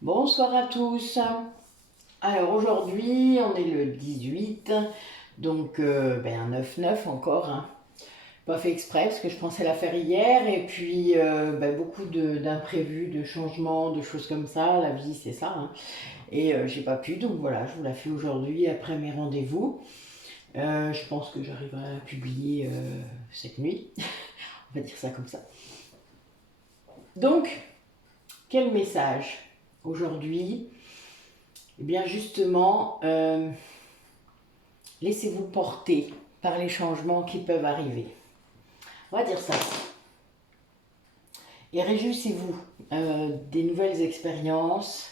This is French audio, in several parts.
Bonsoir à tous. Alors aujourd'hui, on est le 18, donc un 9-9 encore, hein. Pas fait exprès parce que je pensais la faire hier et puis beaucoup d'imprévus, de changements, de choses comme ça. La vie, c'est ça, hein. Et j'ai pas pu, donc voilà, je vous la fais aujourd'hui après mes rendez-vous. Je pense que j'arriverai à la publier cette nuit. On va dire ça comme ça. Donc, quel message aujourd'hui? Eh bien justement, laissez-vous porter par les changements qui peuvent arriver. On va dire ça. Et réjouissez-vous des nouvelles expériences,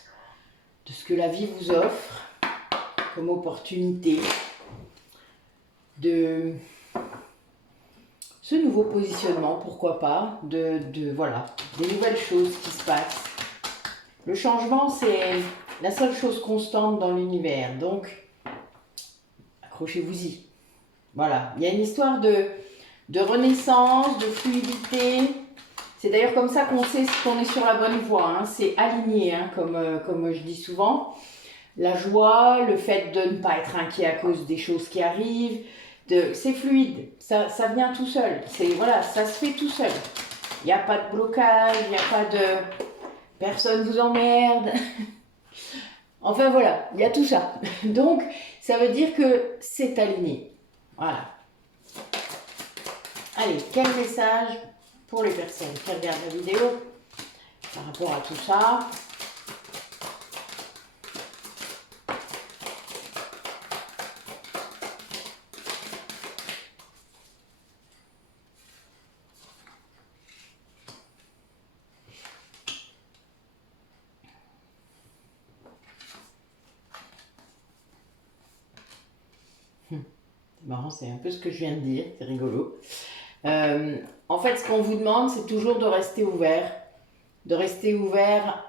de ce que la vie vous offre comme opportunité, de ce nouveau positionnement, pourquoi pas, voilà, des nouvelles choses qui se passent. Le changement, c'est la seule chose constante dans l'univers, donc accrochez-vous-y. Voilà, il y a une histoire de renaissance, de fluidité. C'est d'ailleurs comme ça qu'on sait qu'on est sur la bonne voie, hein. C'est aligné, hein, comme je dis souvent. La joie, le fait de ne pas être inquiet à cause des choses qui arrivent, c'est fluide, ça vient tout seul. Voilà, ça se fait tout seul. Il n'y a pas de blocage, il n'y a pas de personne vous emmerde. Enfin voilà, il y a tout ça. Donc ça veut dire que c'est aligné. Voilà. Allez, quel message pour les personnes qui regardent la vidéo par rapport à tout ça? C'est marrant, c'est un peu ce que je viens de dire, c'est rigolo. En fait, ce qu'on vous demande, c'est toujours de rester ouvert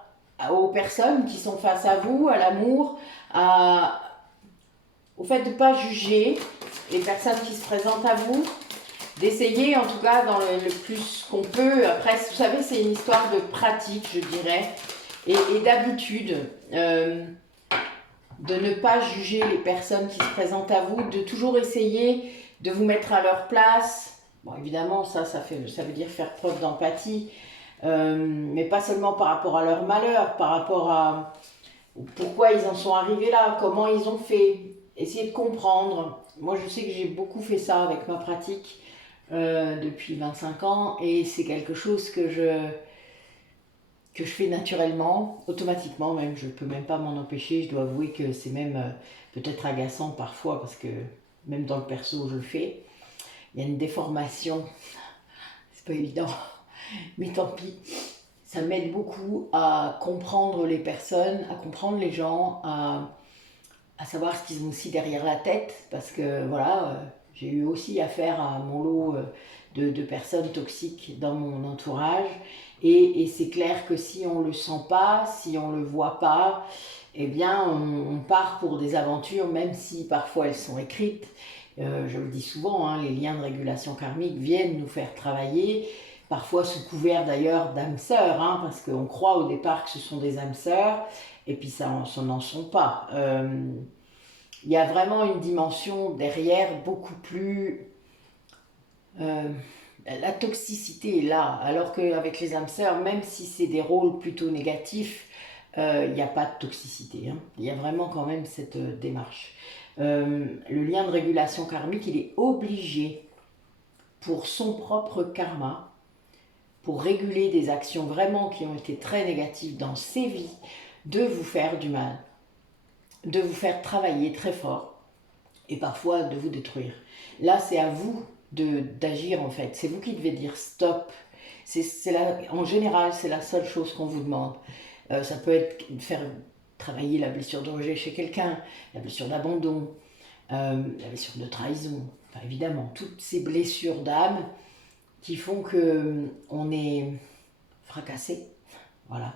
aux personnes qui sont face à vous, à l'amour, au fait de ne pas juger les personnes qui se présentent à vous, d'essayer en tout cas dans le plus qu'on peut. Après, vous savez, c'est une histoire de pratique, je dirais, et d'habitude. De ne pas juger les personnes qui se présentent à vous, de toujours essayer de vous mettre à leur place. Bon, évidemment, ça veut dire faire preuve d'empathie, mais pas seulement par rapport à leur malheur, par rapport à pourquoi ils en sont arrivés là, comment ils ont fait, essayer de comprendre. Moi, je sais que j'ai beaucoup fait ça avec ma pratique depuis 25 ans, et c'est quelque chose que je fais naturellement, automatiquement même, je ne peux même pas m'en empêcher. Je dois avouer que c'est même peut-être agaçant parfois parce que même dans le perso je le fais. Il y a une déformation, c'est pas évident, mais tant pis. Ça m'aide beaucoup à comprendre les personnes, à comprendre les gens, à savoir ce qu'ils ont aussi derrière la tête, parce que voilà, j'ai eu aussi affaire à mon lot de personnes toxiques dans mon entourage, et c'est clair que si on le sent pas, si on le voit pas, eh bien on part pour des aventures, même si parfois elles sont écrites. Je le dis souvent, hein, les liens de régulation karmique viennent nous faire travailler, parfois sous couvert d'ailleurs d'âmes sœurs, hein, parce qu'on croit au départ que ce sont des âmes sœurs, et puis ça n'en sont pas. Il y a vraiment une dimension derrière beaucoup plus... euh, la toxicité est là, alors qu'avec les âmes sœurs, même si c'est des rôles plutôt négatifs, il n'y a pas de toxicité, hein. Il y a vraiment quand même cette démarche. Le lien de régulation karmique, il est obligé pour son propre karma, pour réguler des actions vraiment qui ont été très négatives dans ses vies, de vous faire du mal, de vous faire travailler très fort et parfois de vous détruire. Là, c'est à vous d'agir en fait. C'est vous qui devez dire stop. En général, c'est la seule chose qu'on vous demande. Ça peut être faire travailler la blessure de rejet chez quelqu'un, la blessure d'abandon, la blessure de trahison. Enfin, évidemment, toutes ces blessures d'âme qui font que on est fracassé. Voilà.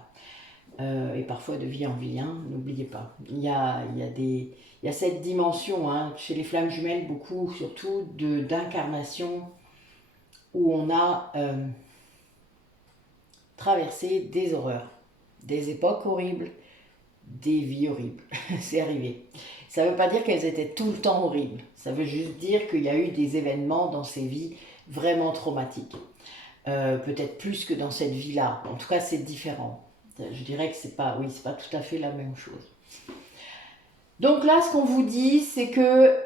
Et parfois de vie en vie, hein, n'oubliez pas. Il y a cette dimension, hein, chez les flammes jumelles, beaucoup surtout d'incarnation où on a traversé des horreurs, des époques horribles, des vies horribles. C'est arrivé. Ça ne veut pas dire qu'elles étaient tout le temps horribles. Ça veut juste dire qu'il y a eu des événements dans ces vies vraiment traumatiques. Peut-être plus que dans cette vie-là. En tout cas, c'est différent. Je dirais que c'est pas, oui, c'est pas tout à fait la même chose. Donc là, ce qu'on vous dit, c'est que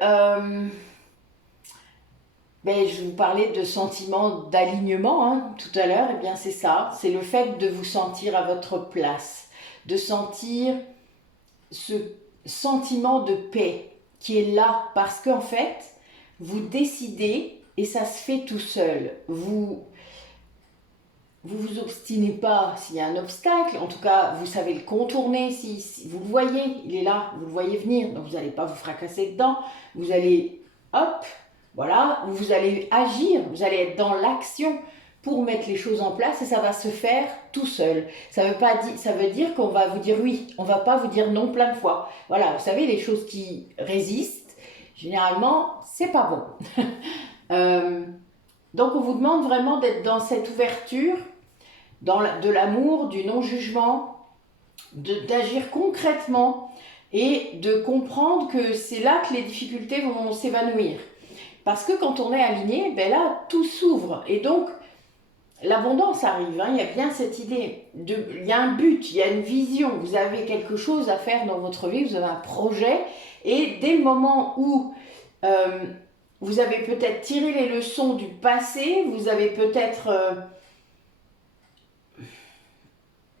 je vous parlais de sentiment d'alignement hein, tout à l'heure. Eh bien, c'est ça. C'est le fait de vous sentir à votre place, de sentir ce sentiment de paix qui est là parce qu'en fait, vous décidez et ça se fait tout seul. Vous obstinez pas s'il y a un obstacle, en tout cas vous savez le contourner, si vous le voyez, il est là, vous le voyez venir, donc vous n'allez pas vous fracasser dedans, vous allez, hop, voilà, vous allez agir, vous allez être dans l'action pour mettre les choses en place et ça va se faire tout seul. Ça veut dire qu'on va vous dire oui, on va pas vous dire non plein de fois. Voilà, vous savez, les choses qui résistent, généralement, c'est pas bon. Donc on vous demande vraiment d'être dans cette ouverture, de l'amour, du non-jugement, d'agir concrètement et de comprendre que c'est là que les difficultés vont s'évanouir. Parce que quand on est aligné, ben là, tout s'ouvre. Et donc, l'abondance arrive. Hein. Il y a bien cette idée. Il y a un but, il y a une vision. Vous avez quelque chose à faire dans votre vie, vous avez un projet. Et dès le moment où vous avez peut-être tiré les leçons du passé, vous avez peut-être...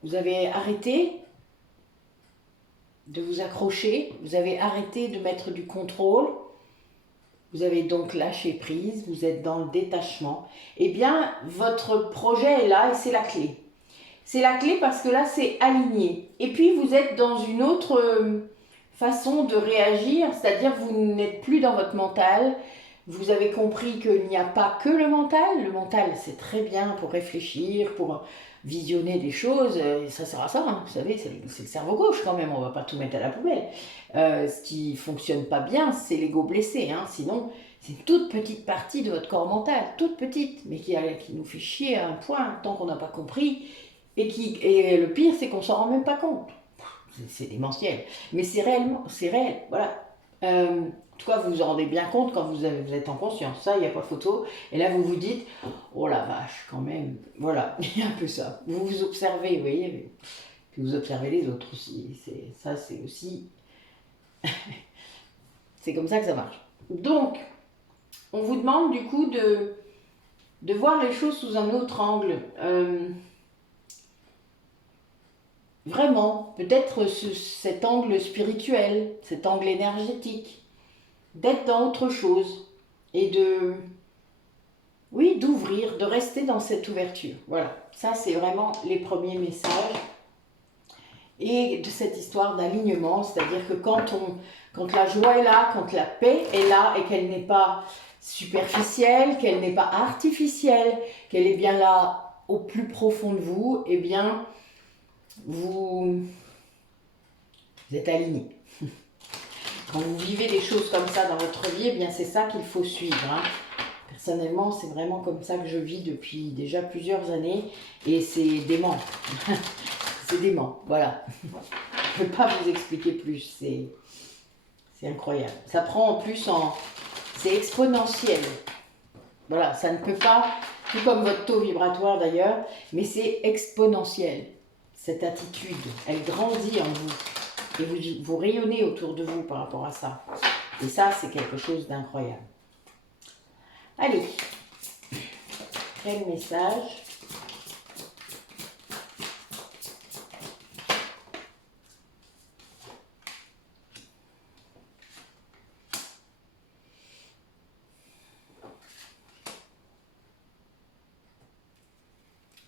vous avez arrêté de vous accrocher, vous avez arrêté de mettre du contrôle, vous avez donc lâché prise, vous êtes dans le détachement. Eh bien, votre projet est là et c'est la clé. C'est la clé parce que là, c'est aligné. Et puis, vous êtes dans une autre façon de réagir, c'est-à-dire vous n'êtes plus dans votre mental. Vous avez compris qu'il n'y a pas que le mental. Le mental, c'est très bien pour réfléchir, pour visionner des choses. Ça sert à ça, hein. Vous savez, c'est le cerveau gauche quand même. On ne va pas tout mettre à la poubelle. Ce qui ne fonctionne pas bien, c'est l'ego blessé. Hein. Sinon, c'est une toute petite partie de votre corps mental, toute petite, mais qui nous fait chier à un point tant qu'on n'a pas compris. Et le pire, c'est qu'on ne s'en rend même pas compte. C'est démentiel. Mais c'est réel. Voilà. En tout cas, vous vous en rendez bien compte quand vous êtes en conscience. Ça, il n'y a pas photo. Et là, vous vous dites, oh la vache, quand même. Voilà, il y a un peu ça. Vous vous observez, vous voyez. Puis vous observez les autres aussi. Ça, c'est aussi... c'est comme ça que ça marche. Donc, on vous demande du coup de voir les choses sous un autre angle. Vraiment, peut-être cet angle spirituel, cet angle énergétique. D'être dans autre chose et d'ouvrir, de rester dans cette ouverture. Voilà, ça c'est vraiment les premiers messages et de cette histoire d'alignement, c'est-à-dire que quand la joie est là, quand la paix est là et qu'elle n'est pas superficielle, qu'elle n'est pas artificielle, qu'elle est bien là au plus profond de vous, eh bien vous êtes aligné. Quand vous vivez des choses comme ça dans votre vie, eh bien c'est ça qu'il faut suivre. Hein. Personnellement, c'est vraiment comme ça que je vis depuis déjà plusieurs années et c'est dément. C'est dément, voilà. Je ne peux pas vous expliquer plus, c'est incroyable. Ça prend en plus c'est exponentiel. Voilà, ça ne peut pas, tout comme votre taux vibratoire d'ailleurs, mais c'est exponentiel. Cette attitude, elle grandit en vous. Et vous rayonnez autour de vous par rapport à ça. Et ça, c'est quelque chose d'incroyable. Allez, quel message?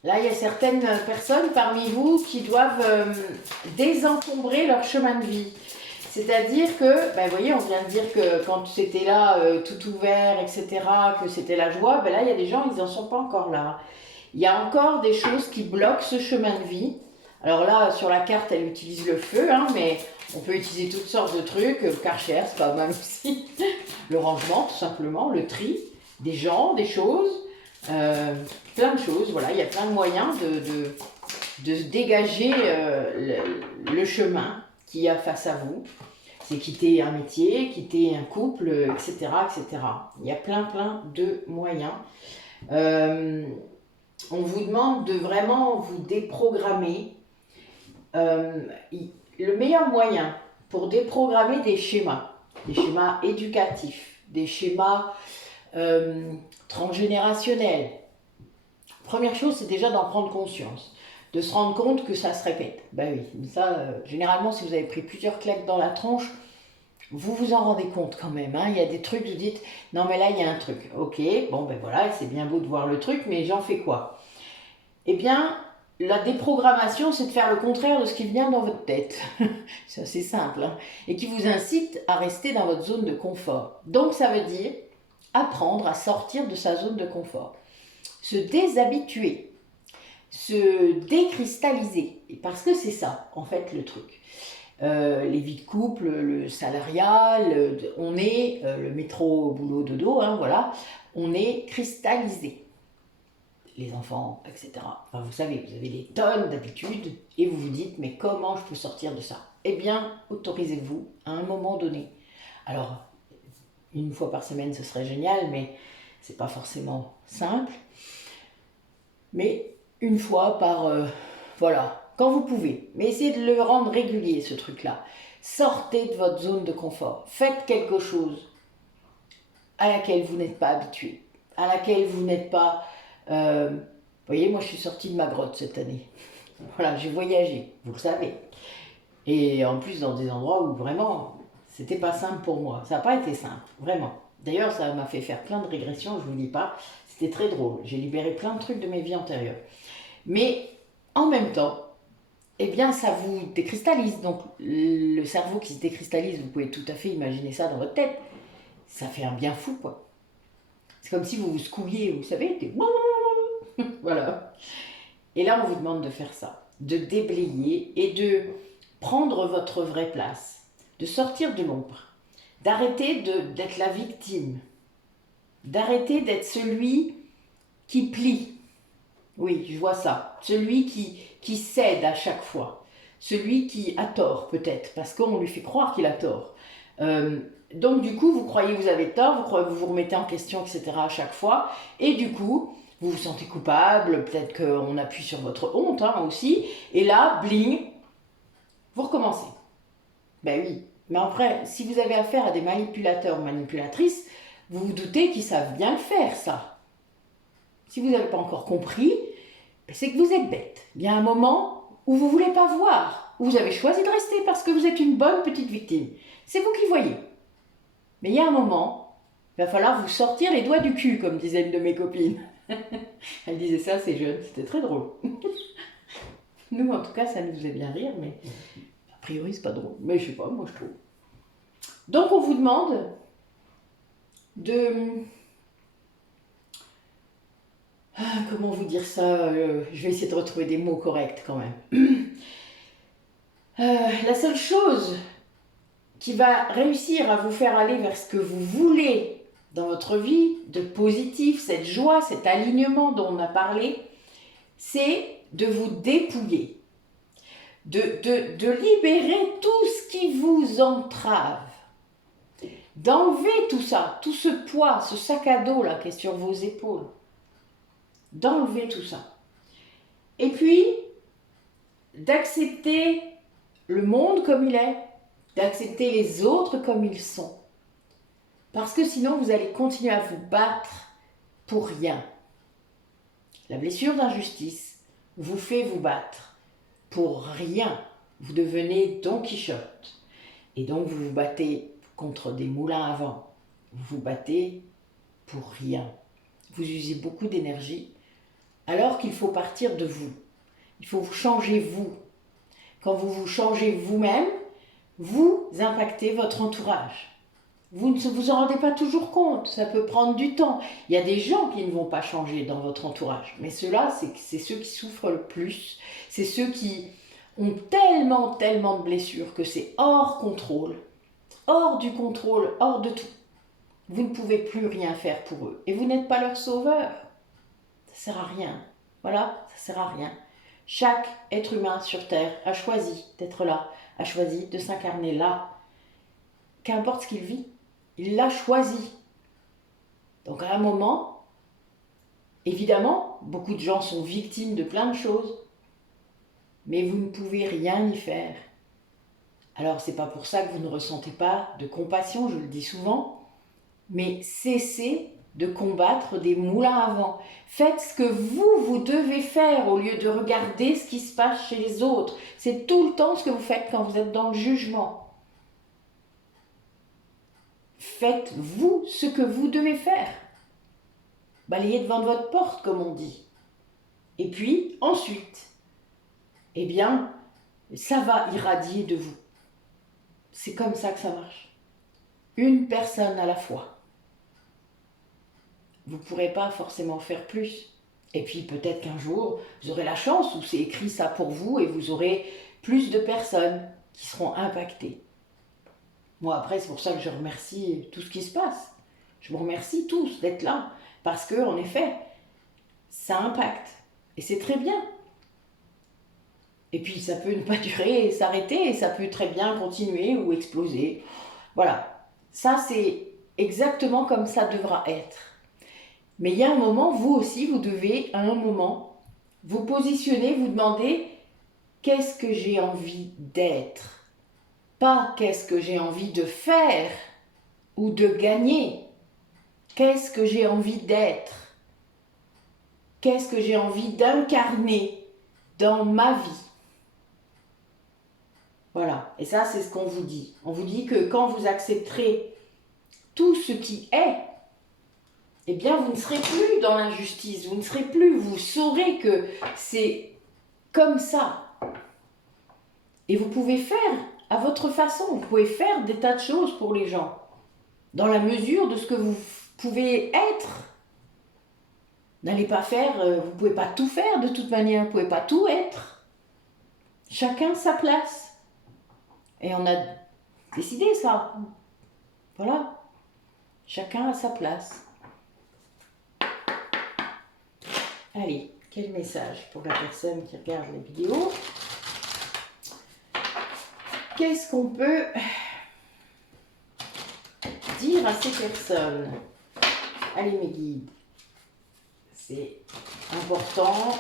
Là, il y a certaines personnes parmi vous qui doivent désencombrer leur chemin de vie. C'est-à-dire que, vous voyez, on vient de dire que quand c'était là, tout ouvert, etc., que c'était la joie, là, il y a des gens, ils n'en sont pas encore là. Il y a encore des choses qui bloquent ce chemin de vie. Alors là, sur la carte, elle utilise le feu, hein, mais on peut utiliser toutes sortes de trucs. Le Karcher, c'est pas mal aussi. Le rangement, tout simplement, le tri, des gens, des choses, plein de choses. Voilà, il y a plein de moyens de dégager le chemin qu'il y a face à vous. C'est quitter un métier, quitter un couple, etc., etc. Il y a plein de moyens. On vous demande de vraiment vous déprogrammer. Le meilleur moyen pour déprogrammer des schémas éducatifs, des schémas transgénérationnels. Première chose, c'est déjà d'en prendre conscience, de se rendre compte que ça se répète. Ben oui, ça, généralement, si vous avez pris plusieurs claques dans la tronche, vous vous en rendez compte quand même. Hein. Il y a des trucs, vous dites, non mais là, il y a un truc. Ok, bon ben voilà, c'est bien beau de voir le truc, mais j'en fais quoi? Eh bien, la déprogrammation, c'est de faire le contraire de ce qui vient dans votre tête. C'est assez simple. Hein, et qui vous incite à rester dans votre zone de confort. Donc, ça veut dire apprendre à sortir de sa zone de confort. Se déshabituer. Se décristalliser. Parce que c'est ça, en fait, le truc. Les vies de couple, le salariat, on est, le métro, boulot, dodo, hein, voilà, on est cristallisé. Les enfants, etc. Enfin, vous savez, vous avez des tonnes d'habitudes et vous vous dites, mais comment je peux sortir de ça? Eh bien, autorisez-vous à un moment donné. Alors, une fois par semaine, ce serait génial, mais c'est pas forcément simple. Mais une fois par, voilà, quand vous pouvez. Mais essayez de le rendre régulier, ce truc-là. Sortez de votre zone de confort. Faites quelque chose à laquelle vous n'êtes pas habitué, à laquelle vous n'êtes pas... vous voyez, moi je suis sortie de ma grotte cette année. Voilà, j'ai voyagé, vous le savez. Et en plus dans des endroits où vraiment, c'était pas simple pour moi. Ça n'a pas été simple, vraiment. D'ailleurs, ça m'a fait faire plein de régressions, je vous le dis pas. C'était très drôle. J'ai libéré plein de trucs de mes vies antérieures. Mais en même temps, eh bien, ça vous décristallise. Donc, le cerveau qui se décristallise, vous pouvez tout à fait imaginer ça dans votre tête. Ça fait un bien fou, quoi. C'est comme si vous vous secouiez, vous savez, voilà. Et là, on vous demande de faire ça, de déblayer et de prendre votre vraie place, de sortir de l'ombre, d'arrêter d'être la victime, d'arrêter d'être celui qui plie. Oui, je vois ça. Celui qui cède à chaque fois. Celui qui a tort, peut-être, parce qu'on lui fait croire qu'il a tort. Donc, du coup, vous croyez que vous avez tort, vous vous remettez en question, etc. à chaque fois. Et du coup, vous vous sentez coupable, peut-être qu'on appuie sur votre honte hein, aussi. Et là, bling, vous recommencez. Ben oui. Mais après, si vous avez affaire à des manipulateurs ou manipulatrices, vous vous doutez qu'ils savent bien le faire, ça. Si vous n'avez pas encore compris, c'est que vous êtes bête. Il y a un moment où vous ne voulez pas voir, où vous avez choisi de rester parce que vous êtes une bonne petite victime. C'est vous qui voyez. Mais il y a un moment, il va falloir vous sortir les doigts du cul, comme disait une de mes copines. Elle disait ça, c'est jeune, c'était très drôle. Nous, en tout cas, ça nous faisait bien rire, mais a priori, c'est pas drôle. Mais je sais pas, moi je trouve. Donc, on vous demande de... comment vous dire ça je vais essayer de retrouver des mots corrects quand même. La seule chose qui va réussir à vous faire aller vers ce que vous voulez dans votre vie, de positif, cette joie, cet alignement dont on a parlé, c'est de vous dépouiller, de libérer tout ce qui vous entrave, d'enlever tout ça, tout ce poids, ce sac à dos là qui est sur vos épaules, d'enlever tout ça. Et puis, d'accepter le monde comme il est, d'accepter les autres comme ils sont. Parce que sinon, vous allez continuer à vous battre pour rien. La blessure d'injustice vous fait vous battre pour rien. Vous devenez Don Quichotte. Et donc, vous vous battez contre des moulins à vent. Vous vous battez pour rien. Vous usez beaucoup d'énergie, alors qu'il faut partir de vous. Il faut vous changer vous. Quand vous vous changez vous-même, vous impactez votre entourage. Vous ne vous en rendez pas toujours compte, ça peut prendre du temps. Il y a des gens qui ne vont pas changer dans votre entourage, mais ceux-là, c'est ceux qui souffrent le plus. C'est ceux qui ont tellement de blessures que c'est hors contrôle, hors du contrôle, hors de tout. Vous ne pouvez plus rien faire pour eux et vous n'êtes pas leur sauveur. Ça ne sert à rien. Voilà, ça ne sert à rien. Chaque être humain sur Terre a choisi d'être là, a choisi de s'incarner là. Qu'importe ce qu'il vit, il l'a choisi. Donc à un moment, évidemment, beaucoup de gens sont victimes de plein de choses, mais vous ne pouvez rien y faire. Alors c'est pas pour ça que vous ne ressentez pas de compassion, je le dis souvent, mais cessez de combattre des moulins à vent. Faites ce que vous devez faire au lieu de regarder ce qui se passe chez les autres. C'est tout le temps ce que vous faites quand vous êtes dans le jugement. Faites vous ce que vous devez faire. Balayez devant votre porte, comme on dit. Et puis, ensuite, eh bien, ça va irradier de vous. C'est comme ça que ça marche. Une personne à la fois. Vous ne pourrez pas forcément faire plus. Et puis peut-être qu'un jour, vous aurez la chance où c'est écrit ça pour vous et vous aurez plus de personnes qui seront impactées. Moi après, c'est pour ça que je remercie tout ce qui se passe. Je vous remercie tous d'être là. Parce que, en effet, ça impacte. Et c'est très bien. Et puis ça peut ne pas durer et s'arrêter et ça peut très bien continuer ou exploser. Voilà. Ça, c'est exactement comme ça devra être. Mais il y a un moment, vous aussi, vous devez, à un moment, vous positionner, vous demander qu'est-ce que j'ai envie d'être. Pas qu'est-ce que j'ai envie de faire ou de gagner. Qu'est-ce que j'ai envie d'être? Qu'est-ce que j'ai envie d'incarner dans ma vie? Voilà. Et ça, c'est ce qu'on vous dit. On vous dit que quand vous accepterez tout ce qui est, eh bien, vous ne serez plus dans l'injustice, vous ne serez plus, vous saurez que c'est comme ça. Et vous pouvez faire à votre façon, vous pouvez faire des tas de choses pour les gens, dans la mesure de ce que vous pouvez être. N'allez pas faire, vous ne pouvez pas tout faire de toute manière, vous ne pouvez pas tout être. Chacun sa place. Et on a décidé ça. Voilà. Chacun a sa place. Allez, quel message pour la personne qui regarde la vidéo? Qu'est-ce qu'on peut dire à ces personnes? Allez mes guides, c'est important.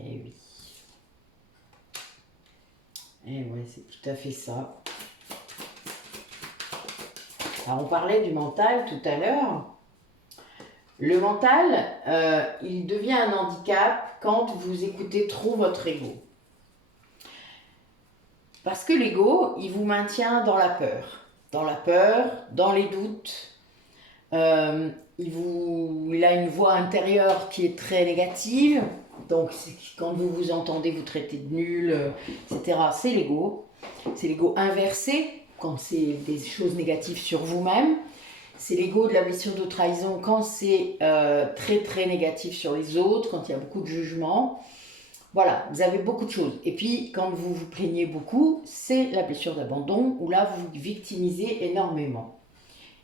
Eh oui. Eh ouais, c'est tout à fait ça. Alors, on parlait du mental tout à l'heure. Le mental, il devient un handicap quand vous écoutez trop votre ego. Parce que l'ego, il vous maintient dans la peur. Dans la peur, dans les doutes. Il a une voix intérieure qui est très négative. Donc, quand vous vous entendez vous traiter de nul, etc., c'est l'ego. C'est l'ego inversé, quand c'est des choses négatives sur vous-même. C'est l'ego de la blessure de trahison quand c'est très très négatif sur les autres, quand il y a beaucoup de jugement. Voilà, vous avez beaucoup de choses. Et puis, quand vous vous plaignez beaucoup, c'est la blessure d'abandon, où là, vous vous victimisez énormément.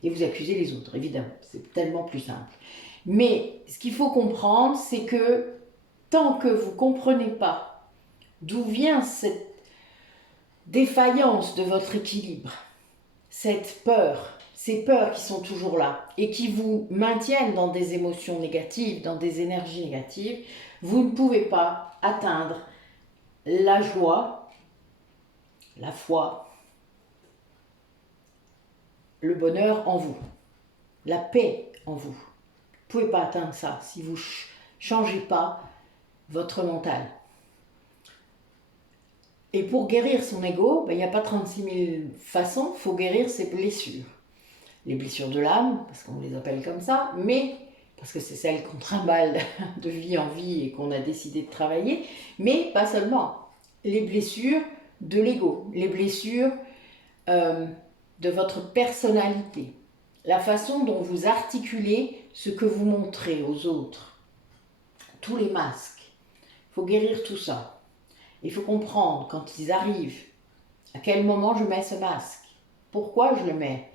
Et vous accusez les autres, évidemment. C'est tellement plus simple. Mais ce qu'il faut comprendre, c'est que tant que vous ne comprenez pas d'où vient cette défaillance de votre équilibre, cette peur, ces peurs qui sont toujours là et qui vous maintiennent dans des émotions négatives, dans des énergies négatives, vous ne pouvez pas atteindre la joie, la foi, le bonheur en vous, la paix en vous. Vous ne pouvez pas atteindre ça si vous ne changez pas votre mental. Et pour guérir son ego, il n'y a pas 36 000 façons, il faut guérir ses blessures. Les blessures de l'âme, parce qu'on les appelle comme ça, mais parce que c'est celles qu'on trimballe de vie en vie et qu'on a décidé de travailler, mais pas seulement. Les blessures de l'ego, les blessures de votre personnalité, la façon dont vous articulez ce que vous montrez aux autres, tous les masques. Il faut guérir tout ça. Il faut comprendre quand ils arrivent, à quel moment je mets ce masque, pourquoi je le mets,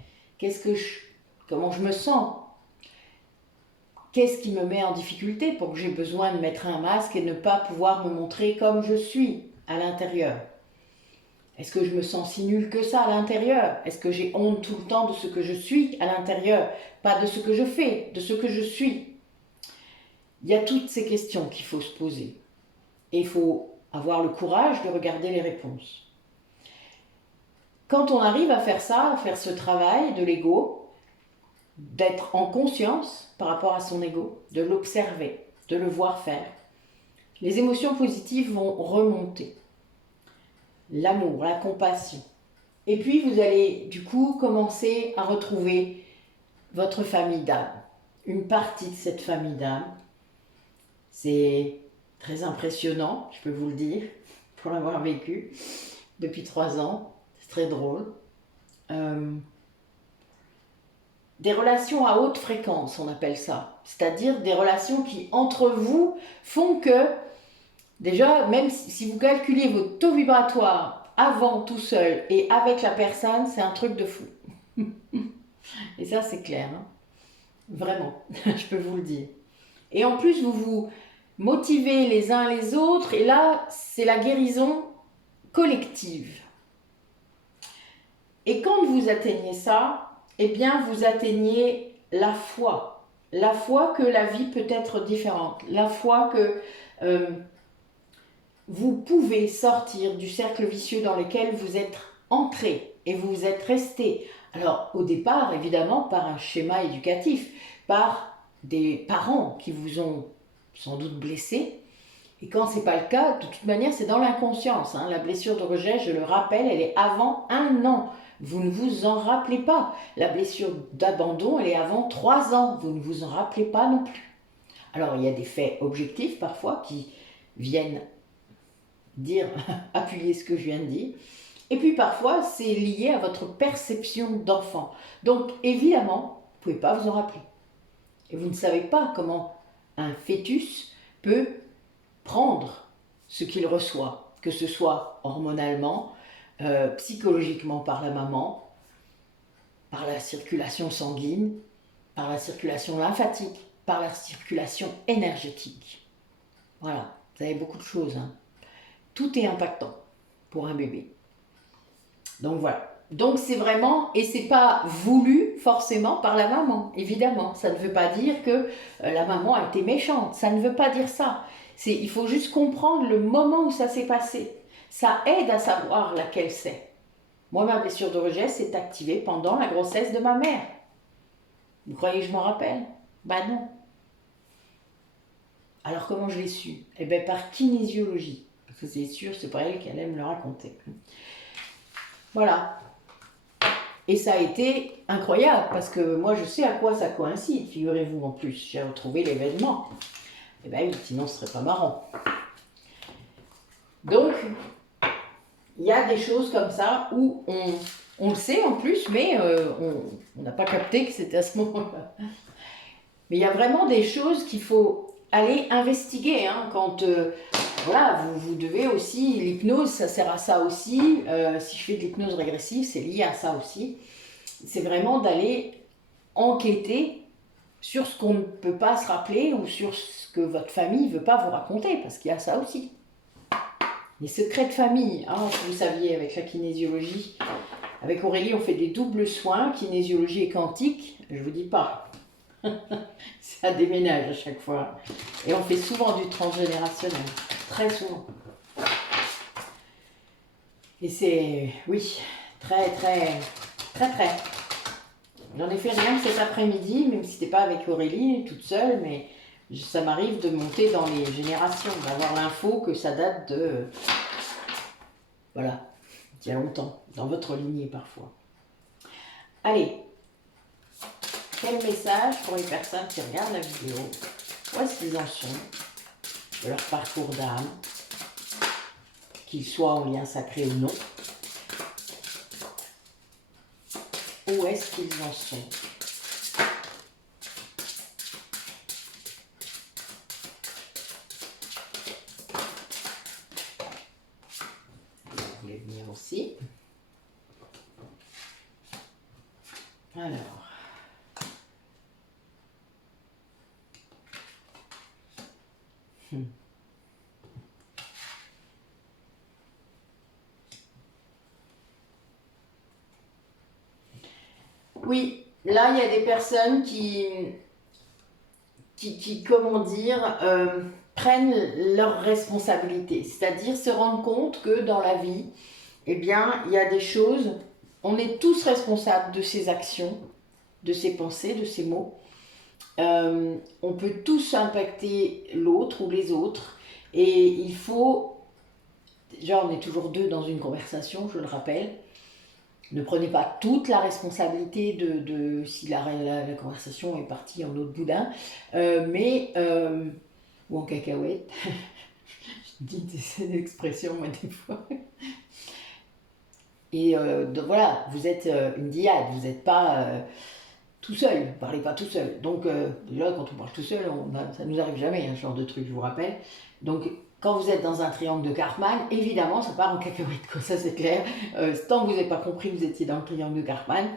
comment je me sens, qu'est-ce qui me met en difficulté pour que j'ai besoin de mettre un masque et ne pas pouvoir me montrer comme je suis à l'intérieur. Est-ce que je me sens si nulle que ça à l'intérieur? Est-ce que j'ai honte tout le temps de ce que je suis à l'intérieur? Pas de ce que je fais, de ce que je suis. Il y a toutes ces questions qu'il faut se poser. Et il faut avoir le courage de regarder les réponses. Quand on arrive à faire ça, à faire ce travail de l'ego, d'être en conscience par rapport à son ego, de l'observer, de le voir faire, les émotions positives vont remonter. L'amour, la compassion. Et puis vous allez du coup commencer à retrouver votre famille d'âme, une partie de cette famille d'âme. C'est très impressionnant, je peux vous le dire, pour l'avoir vécu depuis 3 ans. C'est très drôle. Des relations à haute fréquence, on appelle ça. C'est-à-dire des relations qui, entre vous, font que, déjà, même si vous calculez votre taux vibratoire avant tout seul et avec la personne, c'est un truc de fou. Et ça, c'est clair. Hein. Vraiment, je peux vous le dire. Et en plus, vous vous motivez les uns les autres. Et là, c'est la guérison collective. Et quand vous atteignez ça, eh bien, vous atteignez la foi. La foi que la vie peut être différente. La foi que vous pouvez sortir du cercle vicieux dans lequel vous êtes entré et vous êtes resté. Alors, au départ, évidemment, par un schéma éducatif, par des parents qui vous ont sans doute blessé. Et quand ce n'est pas le cas, de toute manière, c'est dans l'inconscience. Hein. La blessure de rejet, je le rappelle, elle est avant 1 an. Vous ne vous en rappelez pas. La blessure d'abandon, elle est avant 3 ans. Vous ne vous en rappelez pas non plus. Alors, il y a des faits objectifs parfois qui viennent appuyer ce que je viens de dire. Et puis parfois, c'est lié à votre perception d'enfant. Donc, évidemment, vous ne pouvez pas vous en rappeler. Et vous ne savez pas comment un fœtus peut prendre ce qu'il reçoit, que ce soit hormonalement, psychologiquement par la maman, par la circulation sanguine, par la circulation lymphatique, par la circulation énergétique. Voilà, vous avez beaucoup de choses. Hein. Tout est impactant pour un bébé. Donc voilà. Donc c'est vraiment, et c'est pas voulu forcément par la maman, évidemment. Ça ne veut pas dire que la maman a été méchante, ça ne veut pas dire ça. Il faut juste comprendre le moment où ça s'est passé. Ça aide à savoir laquelle c'est. Moi, ma blessure de rejet s'est activée pendant la grossesse de ma mère. Vous croyez que je m'en rappelle? Ben non. Alors comment je l'ai su? Eh bien par kinésiologie. Parce que c'est sûr, c'est pas elle qui allait me le raconter. Voilà. Et ça a été incroyable, parce que moi je sais à quoi ça coïncide, figurez-vous en plus. J'ai retrouvé l'événement. Eh bien oui, sinon ce serait pas marrant. Donc, il y a des choses comme ça où on le sait en plus, mais on n'a pas capté que c'était à ce moment-là. Mais il y a vraiment des choses qu'il faut aller investiguer. Hein, quand voilà, vous devez aussi, l'hypnose, ça sert à ça aussi. Si je fais de l'hypnose régressive, c'est lié à ça aussi. C'est vraiment d'aller enquêter sur ce qu'on ne peut pas se rappeler ou sur ce que votre famille ne veut pas vous raconter, parce qu'il y a ça aussi. Les secrets de famille, hein, vous saviez, avec la kinésiologie. Avec Aurélie, on fait des doubles soins, kinésiologie et quantique. Je ne vous dis pas. Ça déménage à chaque fois. Et on fait souvent du transgénérationnel. Très souvent. Et c'est, oui, très. J'en ai fait rien que cet après-midi, même si c'était pas avec Aurélie, toute seule, mais ça m'arrive de monter dans les générations, d'avoir l'info que ça date de... Voilà, il y a longtemps, dans votre lignée parfois. Allez, quel message pour les personnes qui regardent la vidéo? Où est-ce qu'ils en sont de leur parcours d'âme, qu'ils soient en lien sacré ou non? Où est-ce qu'ils en sont? Oui. Alors. Oui, là, il y a des personnes qui comment dire, prennent leurs responsabilités. C'est-à-dire se rendre compte que dans la vie, eh bien, il y a des choses, on est tous responsables de ses actions, de ses pensées, de ses mots. On peut tous impacter l'autre ou les autres. Et il faut, déjà on est toujours deux dans une conversation, je le rappelle. Ne prenez pas toute la responsabilité de si la conversation est partie en autre boudin, ou en cacahuète. Je dis des expressions, moi, des fois. Et donc, voilà, vous êtes une diade, vous n'êtes pas tout seul, ne parlez pas tout seul. Donc déjà, quand on parle tout seul, ça ne nous arrive jamais, ce genre de truc, je vous rappelle. Donc quand vous êtes dans un triangle de Karpman, évidemment, ça part en cacahuète, quoi, ça c'est clair. Tant que vous n'avez pas compris que vous étiez dans le triangle de Karpman,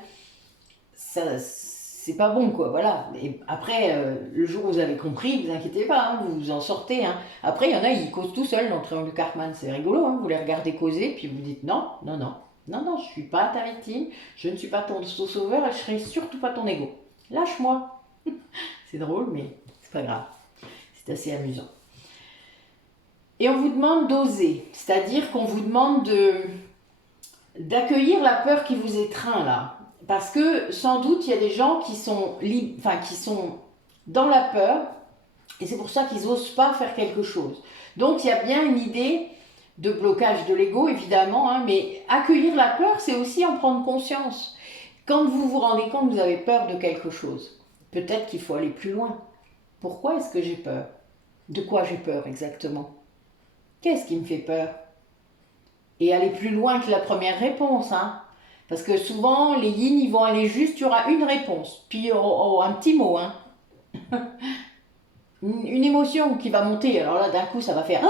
ça, c'est pas bon, quoi, voilà. Et après, le jour où vous avez compris, vous inquiétez pas, hein, vous vous en sortez. Hein. Après, il y en a, ils causent tout seuls dans le triangle de Karpman, c'est rigolo, hein, vous les regardez causer, puis vous dites non, non, non, non, non, je suis pas ta victime, je ne suis pas ton sauveur et je serai surtout pas ton ego. Lâche-moi. C'est drôle, mais c'est pas grave. C'est assez amusant. Et on vous demande d'oser, c'est-à-dire qu'on vous demande d'accueillir la peur qui vous étreint là. Parce que sans doute, il y a des gens qui sont dans la peur et c'est pour ça qu'ils n'osent pas faire quelque chose. Donc il y a bien une idée de blocage de l'ego, évidemment, hein, mais accueillir la peur, c'est aussi en prendre conscience. Quand vous vous rendez compte que vous avez peur de quelque chose, peut-être qu'il faut aller plus loin. Pourquoi est-ce que j'ai peur? De quoi j'ai peur exactement? Qu'est-ce qui me fait peur? Et aller plus loin que la première réponse, hein. Parce que souvent, les yin, ils vont aller juste, il y aura une réponse, puis un petit mot, hein. Une émotion qui va monter, alors là, d'un coup, ça va faire...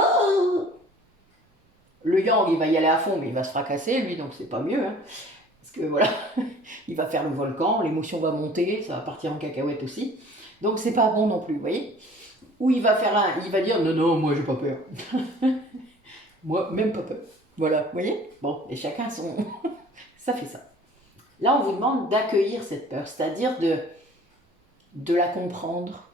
Le yang, il va y aller à fond, mais il va se fracasser, lui, donc c'est pas mieux, hein. Parce que voilà, il va faire le volcan, l'émotion va monter, ça va partir en cacahuète aussi. Donc c'est pas bon non plus, vous voyez. Ou il va dire non, non, moi j'ai pas peur. Moi, même pas peur. Voilà, vous voyez. Bon, et chacun son... ça fait ça. Là, on vous demande d'accueillir cette peur, c'est-à-dire de la comprendre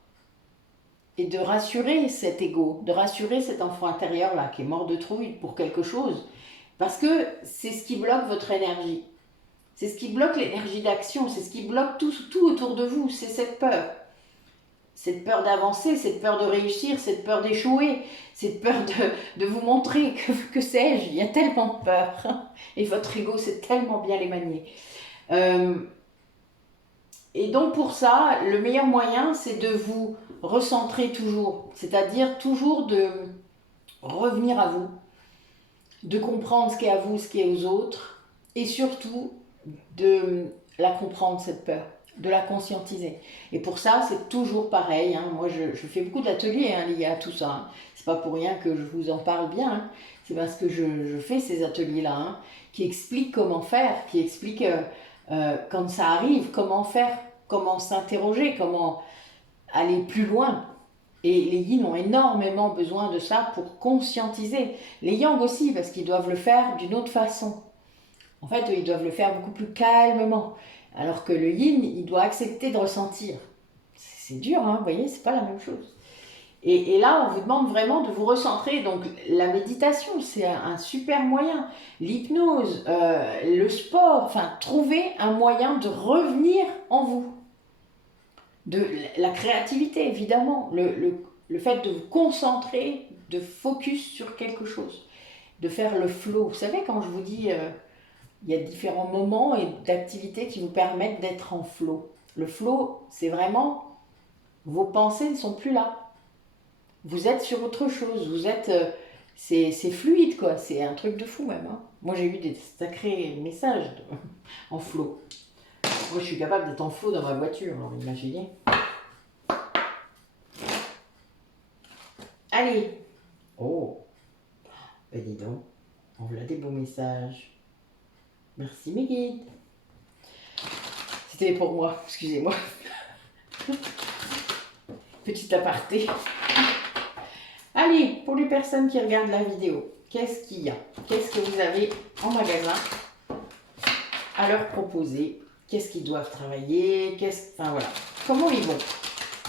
et de rassurer cet ego, de rassurer cet enfant intérieur-là qui est mort de trouille pour quelque chose. Parce que c'est ce qui bloque votre énergie. C'est ce qui bloque l'énergie d'action, c'est ce qui bloque tout autour de vous, c'est cette peur. Cette peur d'avancer, cette peur de réussir, cette peur d'échouer, cette peur de vous montrer, que sais-je, il y a tellement de peur. Et votre ego sait tellement bien les manier. Et donc pour ça, le meilleur moyen, c'est de vous recentrer toujours. C'est-à-dire toujours de revenir à vous, de comprendre ce qui est à vous, ce qui est aux autres, et surtout de la comprendre, cette peur, de la conscientiser. Et pour ça, c'est toujours pareil. Hein. Moi, je fais beaucoup d'ateliers liés à tout ça. Hein. C'est pas pour rien que je vous en parle bien. Hein. C'est parce que je fais ces ateliers-là, qui expliquent comment faire, qui expliquent quand ça arrive, comment faire, comment s'interroger, comment aller plus loin. Et les yin ont énormément besoin de ça pour conscientiser. Les yang aussi, parce qu'ils doivent le faire d'une autre façon. En fait, ils doivent le faire beaucoup plus calmement. Alors que le yin, il doit accepter de ressentir. C'est dur, hein, vous voyez, c'est pas la même chose. Et là, on vous demande vraiment de vous recentrer. Donc, la méditation, c'est un super moyen. L'hypnose, le sport, enfin, trouver un moyen de revenir en vous. De la créativité, évidemment. Le fait de vous concentrer, de focus sur quelque chose. De faire le flow. Vous savez, quand je vous dis... il y a différents moments et d'activités qui vous permettent d'être en flow. Le flow, c'est vraiment, vos pensées ne sont plus là. Vous êtes sur autre chose, vous êtes, c'est fluide quoi, c'est un truc de fou même. Hein. Moi j'ai eu des sacrés messages en flow. Moi je suis capable d'être en flow dans ma voiture, alors imaginez. Allez. Oh, ben dis donc, on a des beaux messages. Merci mes guides. C'était pour moi, excusez-moi. Petit aparté. Allez, pour les personnes qui regardent la vidéo, qu'est-ce qu'il y a? Qu'est-ce que vous avez en magasin à leur proposer? Qu'est-ce qu'ils doivent travailler? Enfin voilà. Comment ils vont?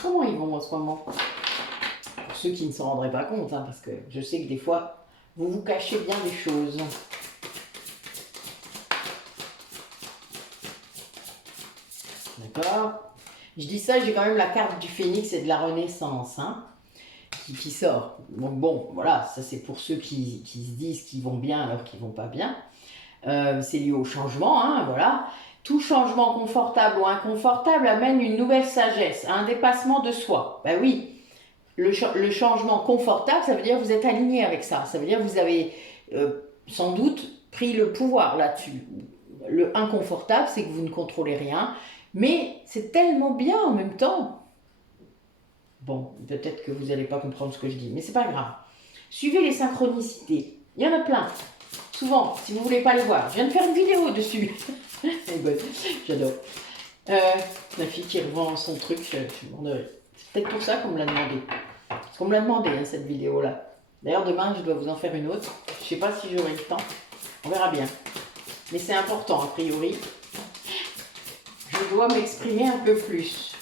Comment ils vont en ce moment? Pour ceux qui ne s'en rendraient pas compte, hein, parce que je sais que des fois, vous vous cachez bien des choses. D'accord? Je dis ça, j'ai quand même la carte du phénix et de la renaissance, hein, qui sort. Donc bon, voilà, ça c'est pour ceux qui se disent qu'ils vont bien alors qu'ils vont pas bien. C'est lié au changement, hein, voilà. Tout changement confortable ou inconfortable amène une nouvelle sagesse, un dépassement de soi. Ben oui, le changement confortable, ça veut dire que vous êtes aligné avec ça. Ça veut dire que vous avez sans doute pris le pouvoir là-dessus. Le inconfortable, c'est que vous ne contrôlez rien, mais c'est tellement bien en même temps. Bon, peut-être que vous n'allez pas comprendre ce que je dis, mais c'est pas grave. Suivez les synchronicités. Il y en a plein. Souvent, si vous ne voulez pas les voir. Je viens de faire une vidéo dessus. Elle est bonne, j'adore. La fille qui revend son truc, je c'est peut-être pour ça qu'on me l'a demandé. Parce qu'on me l'a demandé, hein, cette vidéo-là. D'ailleurs, demain, je dois vous en faire une autre. Je ne sais pas si j'aurai le temps. On verra bien. Mais c'est important, a priori. Je dois m'exprimer un peu plus.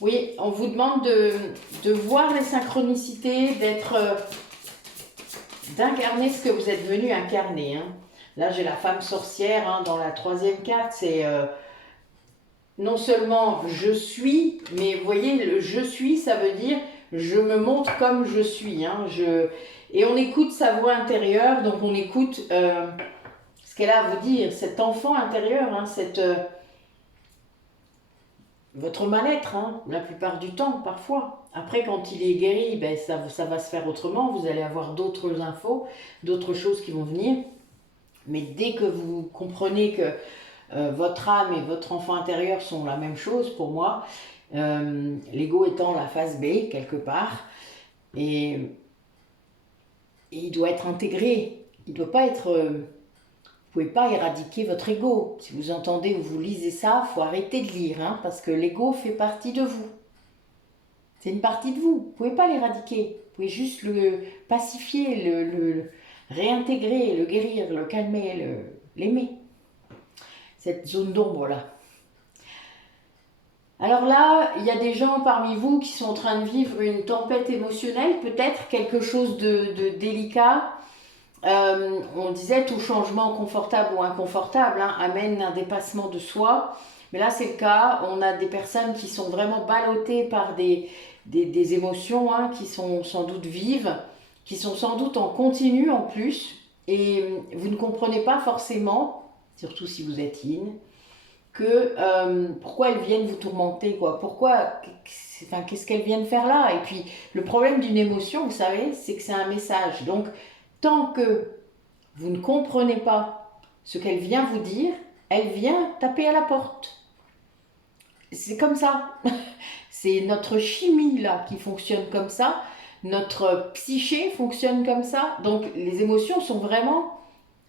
Oui, on vous demande de voir les synchronicités, d'incarner ce que vous êtes venu incarner. Hein. Là, j'ai la femme sorcière, hein, dans la troisième carte, c'est non seulement je suis, mais vous voyez, le je suis, ça veut dire je me montre comme je suis. Hein, et on écoute sa voix intérieure, donc on écoute ce qu'elle a à vous dire, cet enfant intérieur, hein, votre mal-être, hein, la plupart du temps, parfois. Après, quand il est guéri, ben, ça va se faire autrement. Vous allez avoir d'autres infos, d'autres choses qui vont venir. Mais dès que vous comprenez que votre âme et votre enfant intérieur sont la même chose, pour moi, l'ego étant la phase B, quelque part, et il doit être intégré. Il ne doit pas être... vous ne pouvez pas éradiquer votre ego. Si vous entendez ou vous lisez ça, il faut arrêter de lire, hein, parce que l'ego fait partie de vous. C'est une partie de vous. Vous ne pouvez pas l'éradiquer. Vous pouvez juste le pacifier, le réintégrer, le guérir, le calmer, l'aimer. Cette zone d'ombre-là. Alors là, il y a des gens parmi vous qui sont en train de vivre une tempête émotionnelle, peut-être quelque chose de délicat. On disait tout changement confortable ou inconfortable, hein, amène un dépassement de soi. Mais là, c'est le cas. On a des personnes qui sont vraiment ballottées par des émotions, hein, qui sont sans doute vives, qui sont sans doute en continu en plus. Et vous ne comprenez pas forcément, surtout si vous êtes in, que pourquoi elles viennent vous tourmenter, quoi. Pourquoi, enfin, qu'est-ce qu'elles viennent faire là? Et puis, le problème d'une émotion, vous savez, c'est que c'est un message. Donc, tant que vous ne comprenez pas ce qu'elle vient vous dire, elle vient taper à la porte. C'est comme ça. C'est notre chimie là qui fonctionne comme ça. Notre psyché fonctionne comme ça. Donc les émotions sont vraiment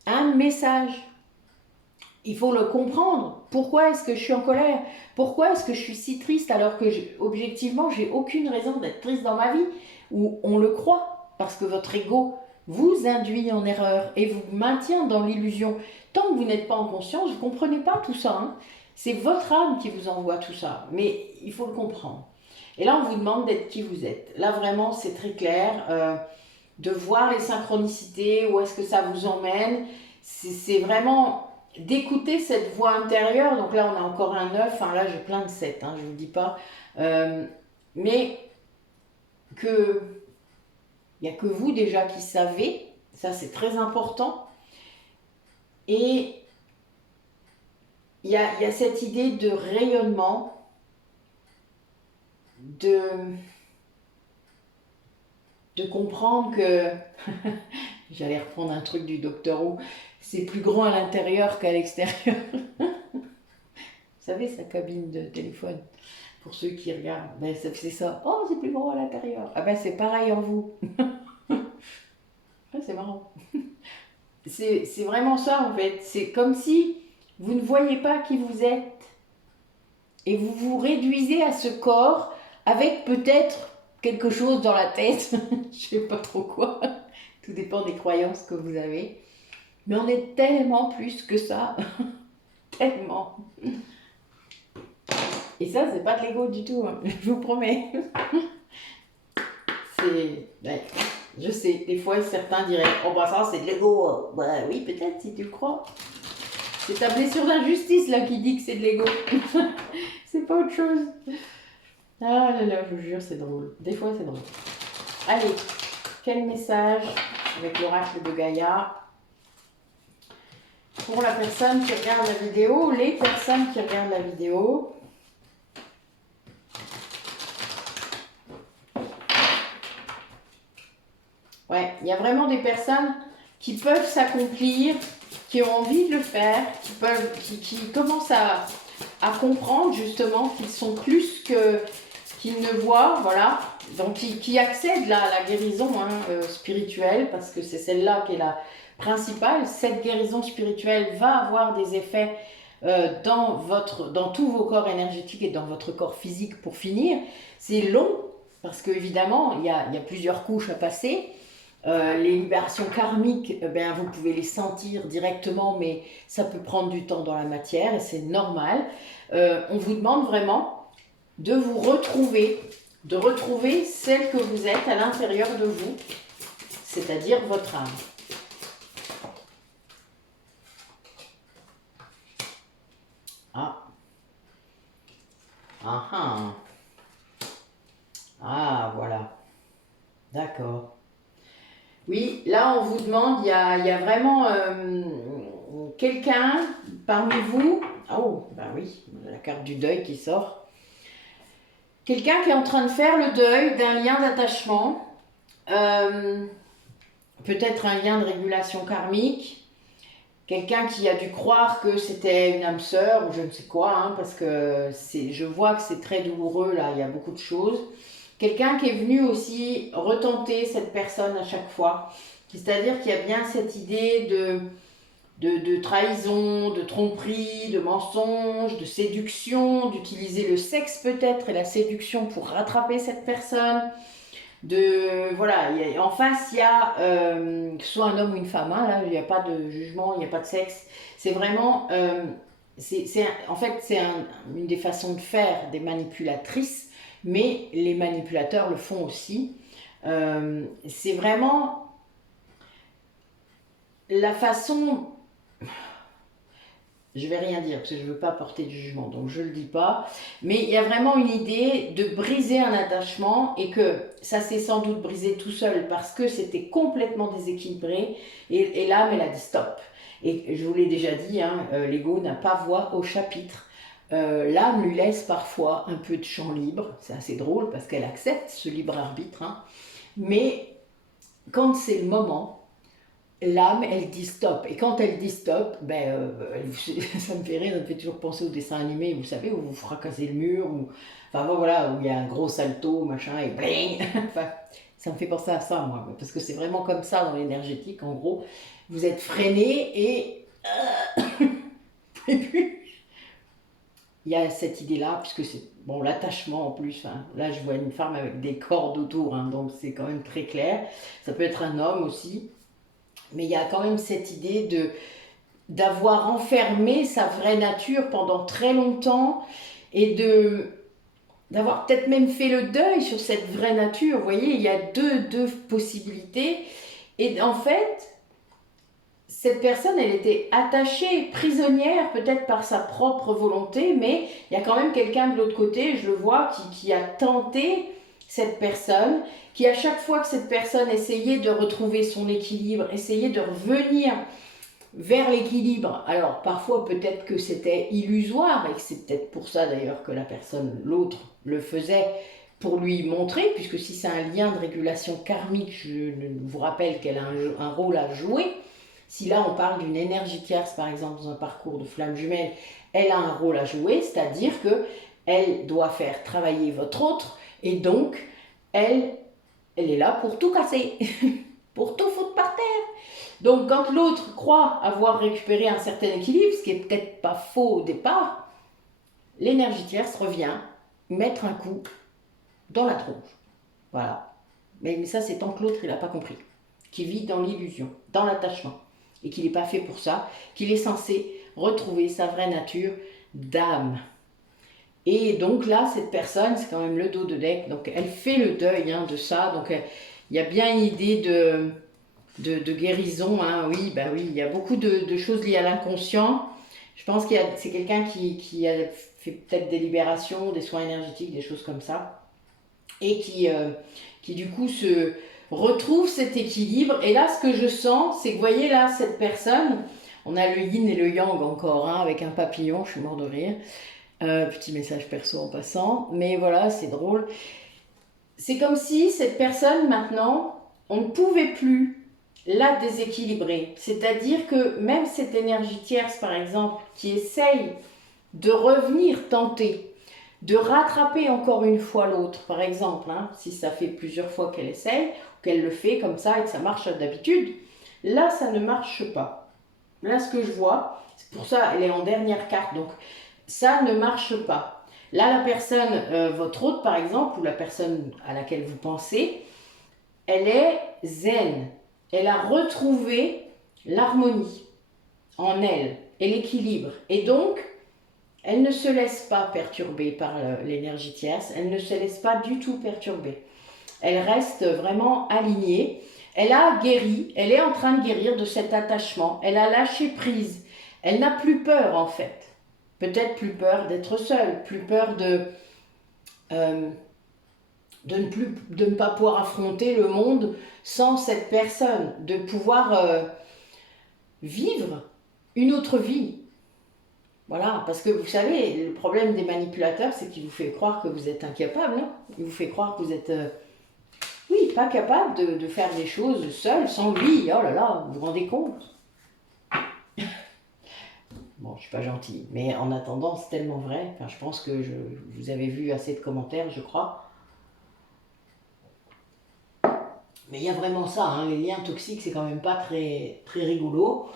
un message. Il faut le comprendre. Pourquoi est-ce que je suis en colère? Pourquoi est-ce que je suis si triste alors que objectivement j'ai aucune raison d'être triste dans ma vie? Ou on le croit parce que votre ego vous induit en erreur et vous maintient dans l'illusion. Tant que vous n'êtes pas en conscience, vous ne comprenez pas tout ça. Hein. C'est votre âme qui vous envoie tout ça. Mais il faut le comprendre. Et là, on vous demande d'être qui vous êtes. Là, vraiment, c'est très clair. De voir les synchronicités, où est-ce que ça vous emmène. C'est vraiment d'écouter cette voix intérieure. Donc là, on a encore un 9. Enfin, là, j'ai plein de 7, hein, je ne vous le dis pas. Mais que... il n'y a que vous déjà qui savez, ça c'est très important. Et il y a cette idée de rayonnement, de comprendre que, j'allais reprendre un truc du Docteur Who, c'est plus grand à l'intérieur qu'à l'extérieur. Vous savez, sa cabine de téléphone, pour ceux qui regardent, ben, c'est ça. Oh, c'est plus grand à l'intérieur. Ah ben c'est pareil en vous. marrant. C'est vraiment ça en fait. C'est comme si vous ne voyez pas qui vous êtes et vous vous réduisez à ce corps avec peut-être quelque chose dans la tête, je sais pas trop quoi, tout dépend des croyances que vous avez. Mais on est tellement plus que ça, tellement. Et ça, c'est pas de l'ego du tout, hein, je vous promets. C'est... Ouais, je sais, des fois certains diraient « Oh bah ça c'est de l'ego ». Bah oui, peut-être si tu le crois. C'est ta blessure d'injustice là qui dit que c'est de l'ego. C'est pas autre chose. Ah là là, je vous jure, c'est drôle. Des fois c'est drôle. Allez, quel message avec l'oracle de Gaïa pour la personne qui regarde la vidéo, les personnes qui regardent la vidéo. Ouais, il y a vraiment des personnes qui peuvent s'accomplir, qui ont envie de le faire, qui commencent à comprendre justement qu'ils sont plus que qu'ils ne voient, voilà. Donc qui accèdent là à la guérison spirituelle, parce que c'est celle-là qui est la principale. Cette guérison spirituelle va avoir des effets dans tous vos corps énergétiques et dans votre corps physique pour finir. C'est long, parce qu'évidemment, il y a plusieurs couches à passer. Les libérations karmiques, vous pouvez les sentir directement, mais ça peut prendre du temps dans la matière et c'est normal. On vous demande vraiment de vous retrouver, de retrouver celle que vous êtes à l'intérieur de vous, c'est-à-dire votre âme. Ah. Ah ah. Ah, voilà. D'accord. Oui, là on vous demande, il y a vraiment quelqu'un parmi vous, oh ben oui, la carte du deuil qui sort, quelqu'un qui est en train de faire le deuil d'un lien d'attachement, peut-être un lien de régulation karmique, quelqu'un qui a dû croire que c'était une âme sœur ou je ne sais quoi, parce que je vois que c'est très douloureux là, il y a beaucoup de choses. Quelqu'un qui est venu aussi retenter cette personne à chaque fois. C'est-à-dire qu'il y a bien cette idée de trahison, de tromperie, de mensonge, de séduction, d'utiliser le sexe peut-être et la séduction pour rattraper cette personne. Voilà, en face, il y a que ce soit un homme ou une femme, là, il n'y a pas de jugement, il n'y a pas de sexe. C'est vraiment... en fait, c'est une des façons de faire des manipulatrices, mais les manipulateurs le font aussi. C'est vraiment la façon... Je vais rien dire parce que je ne veux pas porter de jugement, donc je ne le dis pas. Mais il y a vraiment une idée de briser un attachement et que ça s'est sans doute brisé tout seul parce que c'était complètement déséquilibré et l'âme, elle a dit stop. Et je vous l'ai déjà dit, l'ego n'a pas voix au chapitre. L'âme lui laisse parfois un peu de champ libre, c'est assez drôle parce qu'elle accepte ce libre arbitre, mais quand c'est le moment, l'âme, elle dit stop. Et quand elle dit stop, ça me fait rire, ça me fait toujours penser au dessin animé, vous savez, où vous fracassez le mur, voilà, où il y a un gros salto, machin, et bling. Enfin, ça me fait penser à ça, moi, parce que c'est vraiment comme ça dans l'énergétique, en gros. Vous êtes freiné et... et puis, il y a cette idée-là, puisque c'est bon, l'attachement en plus. Là, je vois une femme avec des cordes autour, donc c'est quand même très clair. Ça peut être un homme aussi. Mais il y a quand même cette idée d'avoir enfermé sa vraie nature pendant très longtemps et d'avoir peut-être même fait le deuil sur cette vraie nature. Vous voyez, il y a deux possibilités. Et en fait, cette personne, elle était attachée, prisonnière peut-être par sa propre volonté, mais il y a quand même quelqu'un de l'autre côté, je le vois, qui a tenté cette personne, qui à chaque fois que cette personne essayait de retrouver son équilibre, essayait de revenir vers l'équilibre, alors parfois peut-être que c'était illusoire, et que c'est peut-être pour ça d'ailleurs que la personne, l'autre, le faisait pour lui montrer, puisque si c'est un lien de régulation karmique, je vous rappelle qu'elle a un rôle à jouer. Si là on parle d'une énergie tierce, par exemple dans un parcours de flamme jumelle, elle a un rôle à jouer, c'est-à-dire qu'elle doit faire travailler votre autre, et donc elle est là pour tout casser, pour tout foutre par terre. Donc quand l'autre croit avoir récupéré un certain équilibre, ce qui est peut-être pas faux au départ, l'énergie tierce revient mettre un coup dans la tronche. Voilà. Mais ça, c'est tant que l'autre, il n'a pas compris. Qui vit dans l'illusion, dans l'attachement. Et qu'il n'est pas fait pour ça, qu'il est censé retrouver sa vraie nature d'âme. Et donc là, cette personne, c'est quand même le dos de deck, donc elle fait le deuil de ça. Donc il y a bien une idée de guérison. Oui, bah oui, il y a beaucoup de choses liées à l'inconscient. Je pense que c'est quelqu'un qui a fait peut-être des libérations, des soins énergétiques, des choses comme ça. Et qui du coup se retrouve cet équilibre. Et là, ce que je sens, c'est que vous voyez là, cette personne, on a le yin et le yang encore, avec un papillon, je suis mort de rire. Petit message perso en passant, mais voilà, c'est drôle. C'est comme si cette personne, maintenant, on ne pouvait plus la déséquilibrer. C'est-à-dire que même cette énergie tierce, par exemple, qui essaye de revenir tenter, de rattraper encore une fois l'autre, par exemple, si ça fait plusieurs fois qu'elle essaye, qu'elle le fait comme ça et que ça marche d'habitude, là, ça ne marche pas. Là, ce que je vois, c'est pour ça, elle est en dernière carte, donc ça ne marche pas. Là, la personne, votre hôte par exemple, ou la personne à laquelle vous pensez, elle est zen. Elle a retrouvé l'harmonie en elle et l'équilibre. Et donc, elle ne se laisse pas perturber par l'énergie tierce, elle ne se laisse pas du tout perturber. Elle reste vraiment alignée. Elle a guéri, elle est en train de guérir de cet attachement. Elle a lâché prise. Elle n'a plus peur en fait. Peut-être plus peur d'être seule, plus peur de ne pas pouvoir affronter le monde sans cette personne, de pouvoir vivre une autre vie. Voilà, parce que vous savez, le problème des manipulateurs, c'est qu'il vous fait croire que vous êtes incapable. Il vous fait croire que vous êtes, oui, pas capable de faire des choses seul, sans lui. Oh là là, vous vous rendez compte? Bon, je suis pas gentille, mais en attendant, c'est tellement vrai. Enfin, je pense que vous avez vu assez de commentaires, je crois. Mais il y a vraiment ça, les liens toxiques, c'est quand même pas très, très rigolo.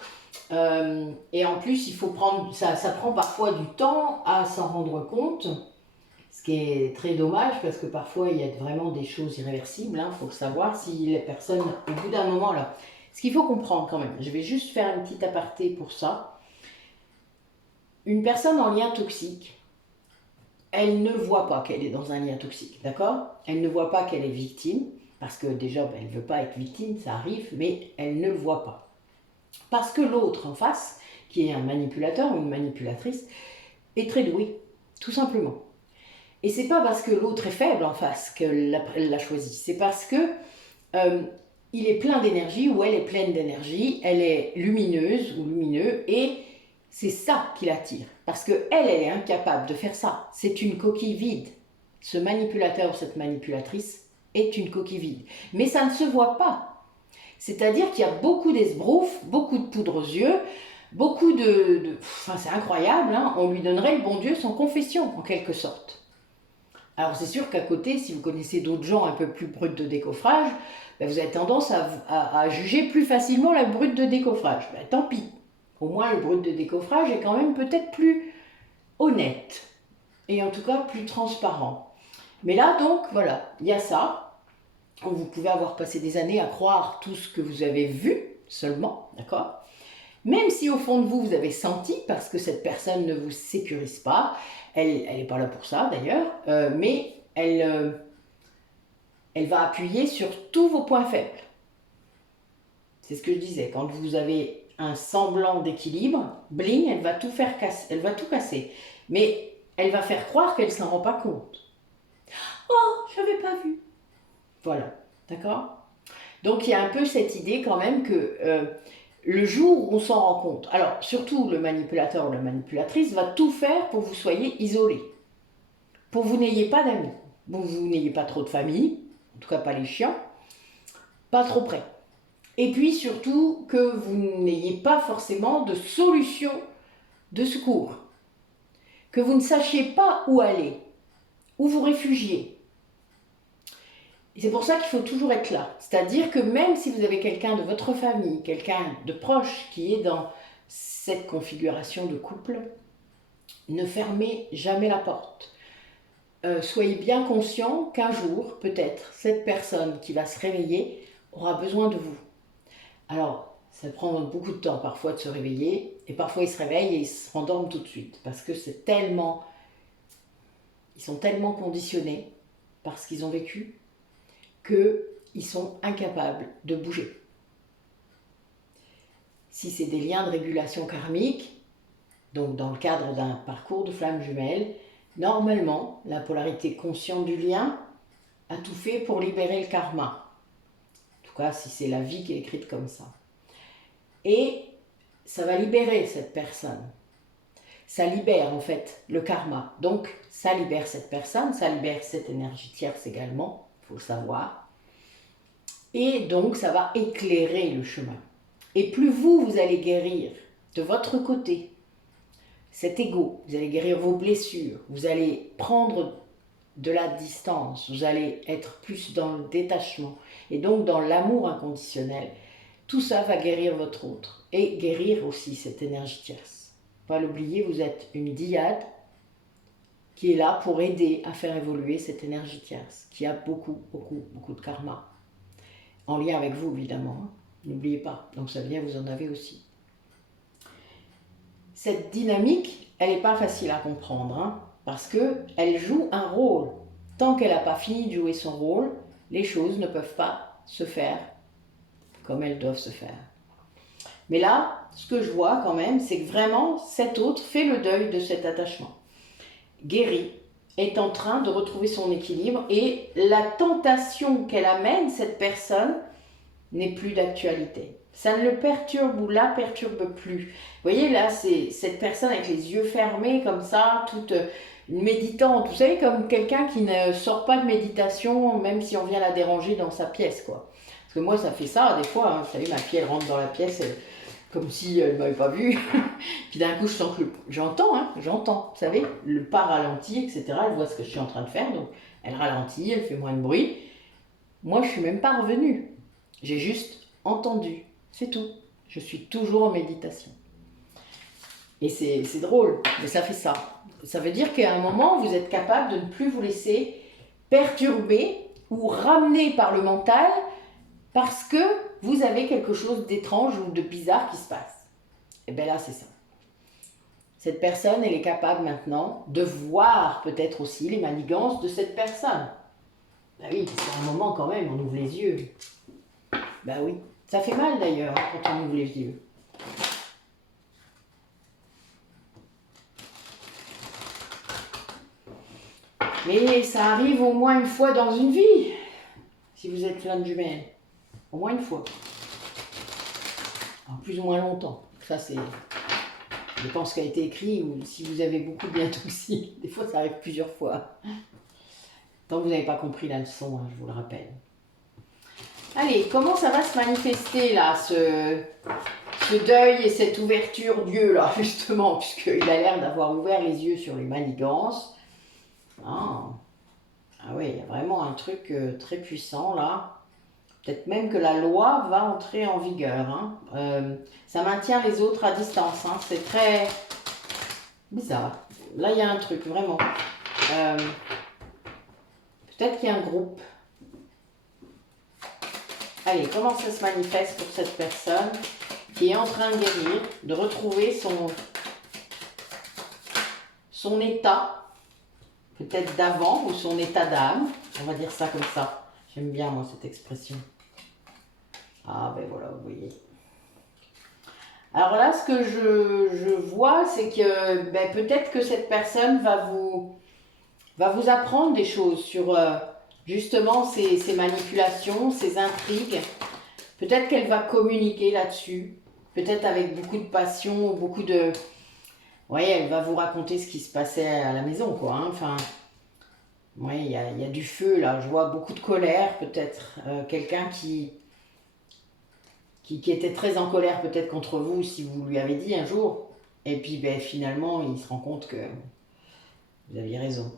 Et en plus, il faut prendre, ça prend parfois du temps à s'en rendre compte, ce qui est très dommage parce que parfois il y a vraiment des choses irréversibles. Il faut savoir si les personnes, au bout d'un moment, là, ce qu'il faut comprendre quand même, je vais juste faire une petite aparté pour ça. Une personne en lien toxique, elle ne voit pas qu'elle est dans un lien toxique, d'accord? Elle ne voit pas qu'elle est victime, parce que déjà, elle ne veut pas être victime, ça arrive, mais elle ne le voit pas. Parce que l'autre en face, qui est un manipulateur ou une manipulatrice, est très doué, tout simplement. Et c'est pas parce que l'autre est faible en face qu'elle l'a choisi, c'est parce que il est plein d'énergie ou elle est pleine d'énergie, elle est lumineuse ou lumineux et c'est ça qui l'attire. Parce qu'elle, elle est incapable de faire ça. C'est une coquille vide. Ce manipulateur ou cette manipulatrice est une coquille vide. Mais ça ne se voit pas. C'est-à-dire qu'il y a beaucoup d'esbroufs, beaucoup de poudre aux yeux, beaucoup Enfin, c'est incroyable, on lui donnerait le bon Dieu sans confession, en quelque sorte. Alors c'est sûr qu'à côté, si vous connaissez d'autres gens un peu plus bruts de décoffrage, vous avez tendance à juger plus facilement la brute de décoffrage. Tant pis. Au moins, le brut de décoffrage est quand même peut-être plus honnête. Et en tout cas, plus transparent. Mais là, donc, voilà, il y a ça. Vous pouvez avoir passé des années à croire tout ce que vous avez vu seulement, d'accord? Même si au fond de vous, vous avez senti, parce que cette personne ne vous sécurise pas, elle n'est pas là pour ça d'ailleurs, mais elle va appuyer sur tous vos points faibles. C'est ce que je disais, quand vous avez un semblant d'équilibre, bling, elle va tout faire casser, elle va tout casser. Mais elle va faire croire qu'elle ne s'en rend pas compte. Oh, je n'avais pas vu. Voilà, d'accord? Donc il y a un peu cette idée quand même que le jour où on s'en rend compte, alors surtout le manipulateur ou la manipulatrice va tout faire pour que vous soyez isolés, pour que vous n'ayez pas d'amis, pour que vous n'ayez pas trop de famille, en tout cas pas les chiens, pas trop près. Et puis surtout que vous n'ayez pas forcément de solution de secours, que vous ne sachiez pas où aller, où vous réfugier. Et c'est pour ça qu'il faut toujours être là. C'est-à-dire que même si vous avez quelqu'un de votre famille, quelqu'un de proche qui est dans cette configuration de couple, ne fermez jamais la porte. Soyez bien conscient qu'un jour, peut-être, cette personne qui va se réveiller aura besoin de vous. Alors, ça prend beaucoup de temps parfois de se réveiller, et parfois ils se réveillent et ils se rendorment tout de suite, parce que c'est tellement... Ils sont tellement conditionnés par ce qu'ils ont vécu, qu'ils sont incapables de bouger. Si c'est des liens de régulation karmique, donc dans le cadre d'un parcours de flamme jumelle, normalement, la polarité consciente du lien a tout fait pour libérer le karma. En tout cas, si c'est la vie qui est écrite comme ça. Et ça va libérer cette personne. Ça libère en fait le karma. Donc, ça libère cette personne, ça libère cette énergie tierce également, il faut le savoir. Et donc, ça va éclairer le chemin. Et plus vous allez guérir de votre côté cet ego, vous allez guérir vos blessures, vous allez prendre de la distance, vous allez être plus dans le détachement et donc dans l'amour inconditionnel. Tout ça va guérir votre autre et guérir aussi cette énergie tierce. Pas l'oublier, vous êtes une dyade qui est là pour aider à faire évoluer cette énergie tierce, qui a beaucoup de karma. En lien avec vous, évidemment. N'oubliez pas. Donc ça veut dire que vous en avez aussi. Cette dynamique, elle n'est pas facile à comprendre, parce qu'elle joue un rôle. Tant qu'elle n'a pas fini de jouer son rôle, les choses ne peuvent pas se faire comme elles doivent se faire. Mais là, ce que je vois quand même, c'est que vraiment, cet autre fait le deuil de cet attachement. Guérit, est en train de retrouver son équilibre et la tentation qu'elle amène, cette personne, n'est plus d'actualité. Ça ne le perturbe ou la perturbe plus. Vous voyez, là, c'est cette personne avec les yeux fermés, comme ça, toute méditante. Vous savez, comme quelqu'un qui ne sort pas de méditation, même si on vient la déranger dans sa pièce, quoi. Parce que moi, ça fait ça, des fois. Vous savez, ma fille, elle rentre dans la pièce, comme si elle ne m'avait pas vue. Puis d'un coup, je sens que j'entends, vous savez, le pas ralenti, etc. Elle voit ce que je suis en train de faire, donc elle ralentit, elle fait moins de bruit. Moi, je ne suis même pas revenue. J'ai juste entendu, c'est tout. Je suis toujours en méditation. Et c'est drôle, mais ça fait ça. Ça veut dire qu'à un moment, vous êtes capable de ne plus vous laisser perturber ou ramener par le mental parce que vous avez quelque chose d'étrange ou de bizarre qui se passe. Et bien là, c'est ça. Cette personne, elle est capable maintenant de voir peut-être aussi les manigances de cette personne. Ben oui, parce qu'à un moment quand même, on ouvre les yeux. Ben oui, ça fait mal d'ailleurs quand on ouvre les yeux. Mais ça arrive au moins une fois dans une vie, si vous êtes flamme jumelle. Au moins une fois. En plus ou moins longtemps. Ça, c'est, je pense, ce qui a été écrit, ou si vous avez beaucoup bien aussi. Des fois, ça arrive plusieurs fois. Tant que vous n'avez pas compris la leçon, je vous le rappelle. Allez, comment ça va se manifester, là, ce deuil et cette ouverture Dieu, là, justement, puisqu'il a l'air d'avoir ouvert les yeux sur les manigances. Ah oui, il y a vraiment un truc très puissant, là. Peut-être même que la loi va entrer en vigueur. Ça maintient les autres à distance. C'est très bizarre. Là, il y a un truc, vraiment. Peut-être qu'il y a un groupe. Allez, comment ça se manifeste pour cette personne qui est en train de guérir, de retrouver son état, peut-être d'avant, ou son état d'âme. On va dire ça comme ça. J'aime bien, moi, cette expression. Ah, ben voilà, vous voyez. Alors là, ce que je vois, c'est que peut-être que cette personne va vous apprendre des choses sur justement ces manipulations, ces intrigues. Peut-être qu'elle va communiquer là-dessus, peut-être avec beaucoup de passion, beaucoup de... Vous voyez, elle va vous raconter ce qui se passait à la maison, quoi. Enfin, oui, il y a du feu, là. Je vois beaucoup de colère, peut-être. Quelqu'un qui était très en colère, peut-être, contre vous, si vous lui avez dit un jour. Et puis, finalement, il se rend compte que vous aviez raison.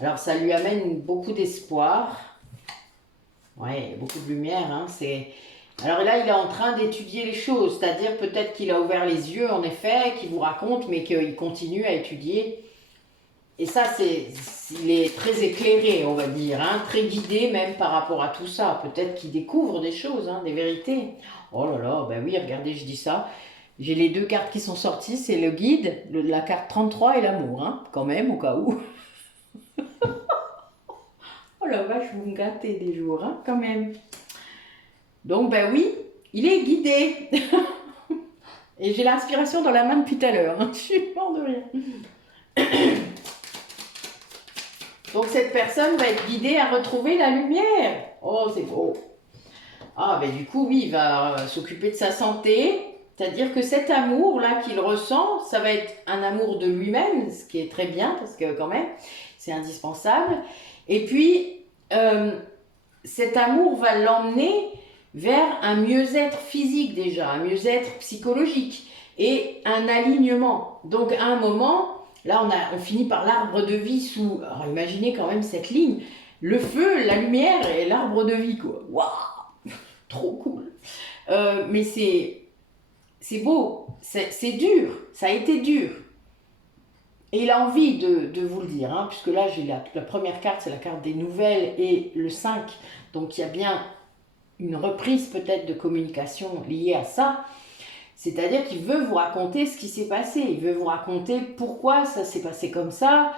Alors ça lui amène beaucoup d'espoir. Ouais, beaucoup de lumière, hein, Alors là, il est en train d'étudier les choses, c'est-à-dire peut-être qu'il a ouvert les yeux, en effet, qu'il vous raconte, mais qu'il continue à étudier. Et ça, il est très éclairé, on va dire, hein, très guidé même par rapport à tout ça. Peut-être qu'il découvre des choses, hein, des vérités. Oh là là, ben oui, regardez, je dis ça. J'ai les deux cartes qui sont sorties, c'est le guide, la carte 33 et l'amour, hein, quand même, au cas où. Oh la vache, vous me gâtez des jours, hein, quand même. Donc, ben oui, il est guidé. Et j'ai l'inspiration dans la main depuis tout à l'heure, hein. Je suis mort de rire. Donc cette personne va être guidée à retrouver la lumière. Oh, c'est beau. Ah, ben du coup, oui, il va s'occuper de sa santé. C'est-à-dire que cet amour-là qu'il ressent, ça va être un amour de lui-même, ce qui est très bien, parce que quand même, c'est indispensable. Et puis, cet amour va l'emmener vers un mieux-être physique déjà, un mieux-être psychologique et un alignement. Donc à un moment, là on finit par l'arbre de vie sous, alors imaginez quand même cette ligne, le feu, la lumière et l'arbre de vie quoi. Waouh, trop cool. Mais c'est beau, c'est dur, ça a été dur. Et il a envie de vous le dire, hein, puisque là j'ai la première carte, c'est la carte des nouvelles et le 5, donc il y a bien une reprise peut-être de communication liée à ça, c'est-à-dire qu'il veut vous raconter ce qui s'est passé, il veut vous raconter pourquoi ça s'est passé comme ça,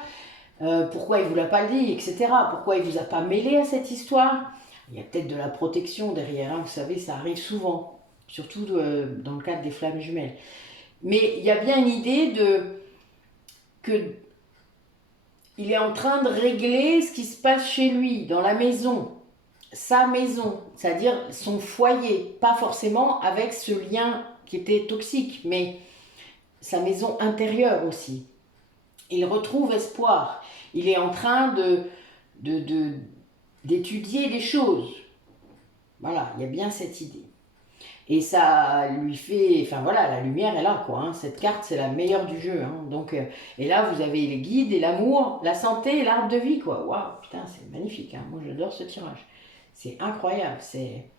pourquoi il ne vous l'a pas dit, etc. Pourquoi il ne vous a pas mêlé à cette histoire. Il y a peut-être de la protection derrière, hein, vous savez, ça arrive souvent, surtout dans le cadre des flammes jumelles. Mais il y a bien une idée que il est en train de régler ce qui se passe chez lui, dans la maison, sa maison, c'est-à-dire son foyer, pas forcément avec ce lien qui était toxique, mais sa maison intérieure aussi. Il retrouve espoir. Il est en train d'étudier les choses. Voilà, il y a bien cette idée. Et ça lui fait... Enfin voilà, la lumière est là, quoi. Hein. Cette carte, c'est la meilleure du jeu. Hein. Donc, et là, vous avez les guides et l'amour, la santé et l'arbre de vie, quoi. Waouh, putain, c'est magnifique. Hein. Moi, j'adore ce tirage. C'est incroyable. C'est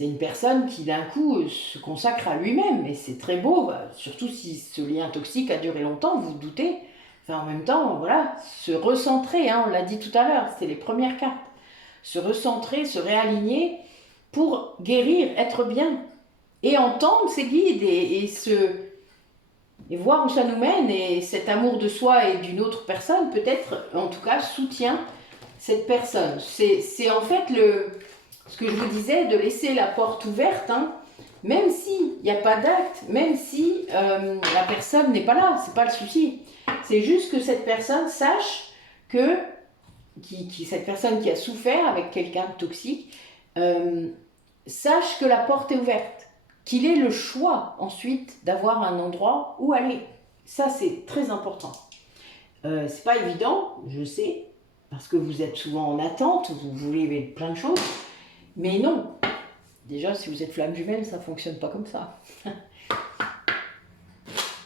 une personne qui, d'un coup, se consacre à lui-même. Et c'est très beau, bah, surtout si ce lien toxique a duré longtemps, vous vous doutez. Enfin, en même temps, voilà, se recentrer, hein, on l'a dit tout à l'heure, c'était les premières cartes. Se recentrer, se réaligner pour guérir, être bien. Et entendre ses guides et voir où ça nous mène. Et cet amour de soi et d'une autre personne, peut-être, en tout cas, soutient cette personne. C'est en fait ce que je vous disais, de laisser la porte ouverte, hein, même s'il n'y a pas d'acte, même si la personne n'est pas là, c'est pas le souci. C'est juste que cette personne sache que, cette personne qui a souffert avec quelqu'un de toxique, sache que la porte est ouverte, qu'il ait le choix ensuite d'avoir un endroit où aller. Ça, c'est très important. C'est pas évident, je sais, parce que vous êtes souvent en attente, vous voulez plein de choses, mais non. Déjà, si vous êtes flamme jumelle, ça ne fonctionne pas comme ça.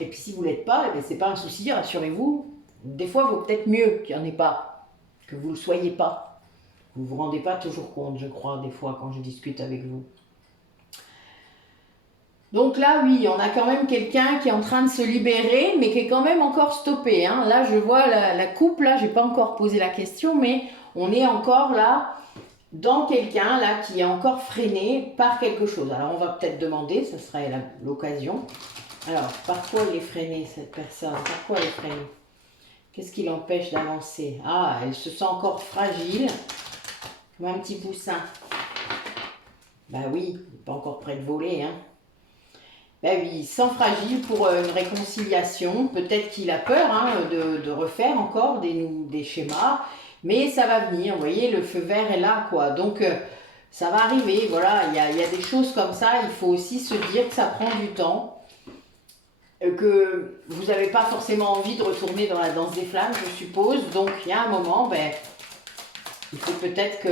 Et puis si vous ne l'êtes pas, eh c'est pas un souci, rassurez-vous. Des fois, il vaut peut-être mieux qu'il n'y en ait pas, que vous ne le soyez pas. Vous ne vous rendez pas toujours compte, je crois, des fois, quand je discute avec vous. Donc là, oui, on a quand même quelqu'un qui est en train de se libérer, mais qui est quand même encore stoppé. Hein. Là, je vois la coupe, là, je n'ai pas encore posé la question, mais on est encore là, dans quelqu'un, là, qui est encore freiné par quelque chose. Alors, on va peut-être demander, ce serait l'occasion. Alors, par quoi il est freiné, cette personne? Par quoi elle est freinée? Qu'est-ce qui l'empêche d'avancer? Ah, elle se sent encore fragile, comme un petit poussin. Ben oui, il n'est pas encore prêt de voler, hein. Ben oui, il se sent fragile pour une réconciliation. Peut-être qu'il a peur, hein, de refaire encore des schémas, mais ça va venir. Vous voyez, le feu vert est là, quoi. Donc, ça va arriver. Voilà, il y a des choses comme ça. Il faut aussi se dire que ça prend du temps, que vous n'avez pas forcément envie de retourner dans la danse des flammes, je suppose. Donc, il y a un moment, ben, il faut peut-être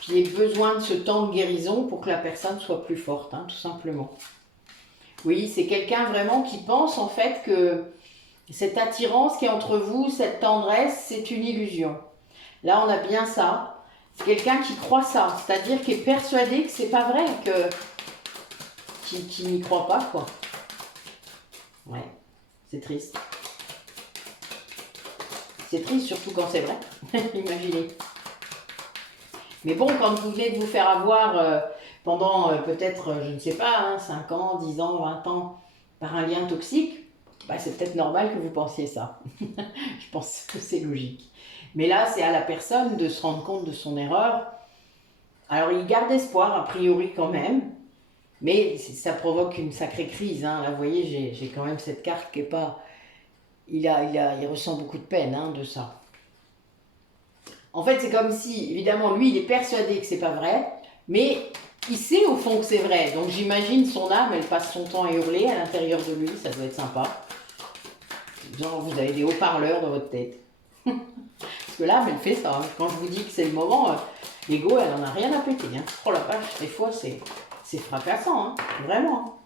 qu'il y ait besoin de ce temps de guérison pour que la personne soit plus forte, hein, tout simplement. Oui, c'est quelqu'un vraiment qui pense en fait Cette attirance qui est entre vous, cette tendresse, c'est une illusion. Là, on a bien ça. C'est quelqu'un qui croit ça, c'est-à-dire qui est persuadé que c'est pas vrai, qui n'y croit pas, quoi. Ouais, c'est triste. C'est triste, surtout quand c'est vrai. Imaginez. Mais bon, quand vous venez de vous faire avoir pendant peut-être, je ne sais pas, hein, 5 ans, 10 ans, 20 ans, par un lien toxique, bah, c'est peut-être normal que vous pensiez ça. Je pense que c'est logique. Mais là, c'est à la personne de se rendre compte de son erreur. Alors, il garde espoir, a priori quand même, mais ça provoque une sacrée crise. Hein. Là, vous voyez, j'ai quand même cette carte qui est pas... Il ressent beaucoup de peine hein, de ça. En fait, c'est comme si, évidemment, lui, il est persuadé que c'est pas vrai, mais il sait au fond que c'est vrai. Donc, j'imagine son âme, elle passe son temps à hurler à l'intérieur de lui, ça doit être sympa. Genre, vous avez des haut-parleurs dans votre tête. Parce que l'âme, elle fait ça. Hein. Quand je vous dis que c'est le moment, l'ego, elle en a rien à péter. Hein. Oh la vache, des fois, c'est fracassant, hein. Vraiment.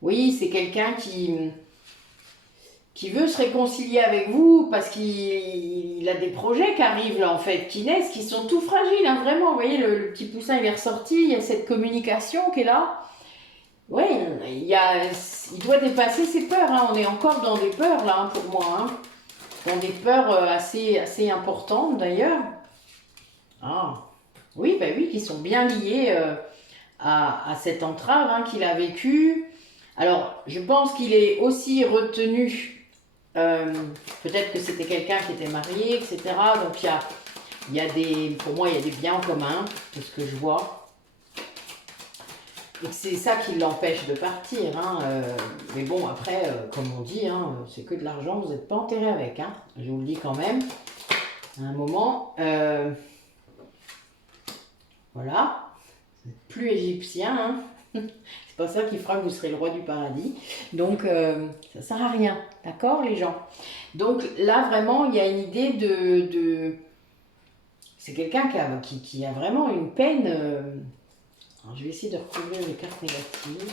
Oui, c'est quelqu'un qui veut se réconcilier avec vous parce qu'il a des projets qui arrivent là en fait, qui naissent, qui sont tout fragiles, hein, vraiment. Vous voyez, le petit poussin il est ressorti, il y a cette communication qui est là. Oui, il doit dépasser ses peurs. Hein. On est encore dans des peurs là hein, pour moi. Hein. Dans des peurs assez importantes d'ailleurs. Ah, oui, bah oui, qui sont bien liées à cette entrave hein, qu'il a vécue. Alors, je pense qu'il est aussi retenu. Peut-être que c'était quelqu'un qui était marié, etc. Donc il y a des, pour moi, il y a des biens en commun, de ce que je vois. Et c'est ça qui l'empêche de partir. Hein. Mais bon, après, comme on dit, hein, c'est que de l'argent, vous n'êtes pas enterré avec. Hein. Je vous le dis quand même. À un moment, voilà, vous n'êtes plus égyptien. Hein. C'est pas ça qui fera que vous serez le roi du paradis. Donc, ça sert à rien. D'accord, les gens? Donc là, vraiment, il y a une idée de... C'est quelqu'un qui a vraiment une peine. Alors, je vais essayer de recouvrir les cartes négatives.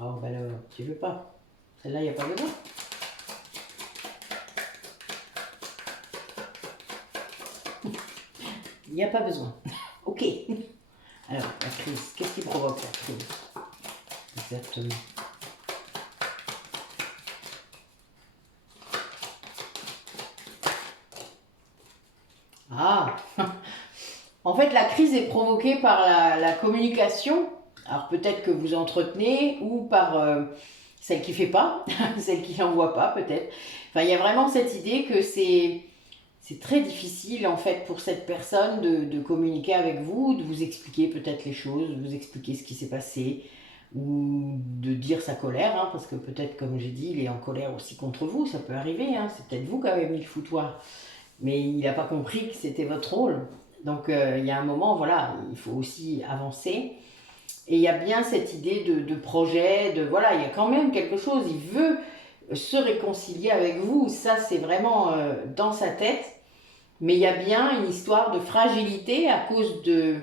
Oh, ben là, tu veux pas. Celle-là, il n'y a pas besoin. Il n'y a pas besoin. Ok. Alors, la crise. Qu'est-ce qui provoque la crise? Exactement. Ah. En fait, la crise est provoquée par la communication. Alors, peut-être que vous entretenez ou par celle qui ne fait pas, celle qui n'envoie pas, peut-être. Enfin, il y a vraiment cette idée que c'est très difficile en fait pour cette personne de communiquer avec vous, de vous expliquer peut-être les choses, de vous expliquer ce qui s'est passé ou de dire sa colère, hein, parce que peut-être comme j'ai dit, il est en colère aussi contre vous, ça peut arriver, hein, c'est peut-être vous qui avez mis le foutoir, mais il n'a pas compris que c'était votre rôle. Donc il y a un moment, voilà, il faut aussi avancer. Et il y a bien cette idée de projet, de voilà, il y a quand même quelque chose, il veut se réconcilier avec vous, ça c'est vraiment dans sa tête. Mais il y a bien une histoire de fragilité à cause de...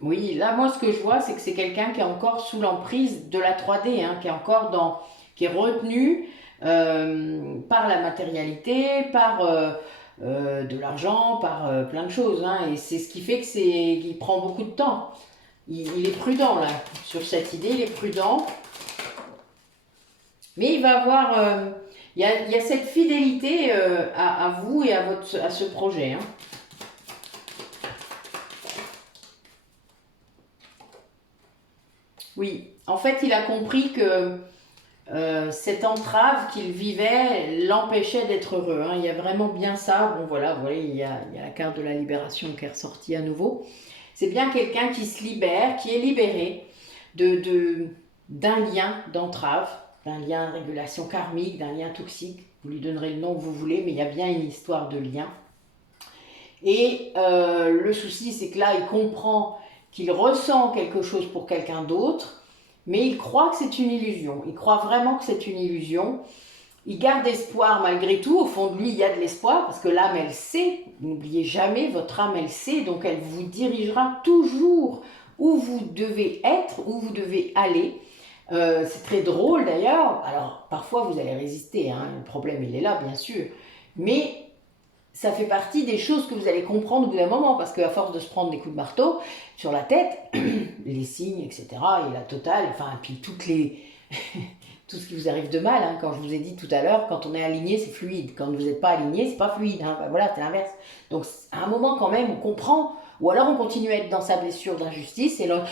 Oui, là, moi, ce que je vois, c'est que c'est quelqu'un qui est encore sous l'emprise de la 3D, hein, qui est encore dans... qui est retenu par la matérialité, par de l'argent, par plein de choses. Hein, et c'est ce qui fait que qu'il prend beaucoup de temps. Il est prudent, là, sur cette idée, il est prudent. Mais il va avoir... il y a cette fidélité à vous et à ce projet. Hein. Oui, en fait, il a compris que cette entrave qu'il vivait l'empêchait d'être heureux. Hein. Il y a vraiment bien ça. Bon, voilà, vous voyez, il y a la carte de la libération qui est ressortie à nouveau. C'est bien quelqu'un qui se libère, qui est libéré d'un lien d'entrave, d'un lien de régulation karmique, d'un lien toxique. Vous lui donnerez le nom que vous voulez, mais il y a bien une histoire de lien. Et le souci, c'est que là, il comprend qu'il ressent quelque chose pour quelqu'un d'autre, mais il croit que c'est une illusion. Il croit vraiment que c'est une illusion. Il garde espoir malgré tout. Au fond de lui, il y a de l'espoir parce que l'âme, elle sait. N'oubliez jamais, votre âme, elle sait. Donc, elle vous dirigera toujours où vous devez être, où vous devez aller. C'est très drôle d'ailleurs. Alors, parfois, vous allez résister. Hein. Le problème, il est là, bien sûr. Mais ça fait partie des choses que vous allez comprendre au bout d'un moment, parce qu'à force de se prendre des coups de marteau sur la tête, les signes, etc., et la totale, enfin, et puis tout ce qui vous arrive de mal, hein, quand je vous ai dit tout à l'heure, quand on est aligné, c'est fluide. Quand vous n'êtes pas aligné, c'est pas fluide. Hein, ben voilà, c'est l'inverse. Donc, à un moment, quand même, on comprend, ou alors on continue à être dans sa blessure d'injustice, et là,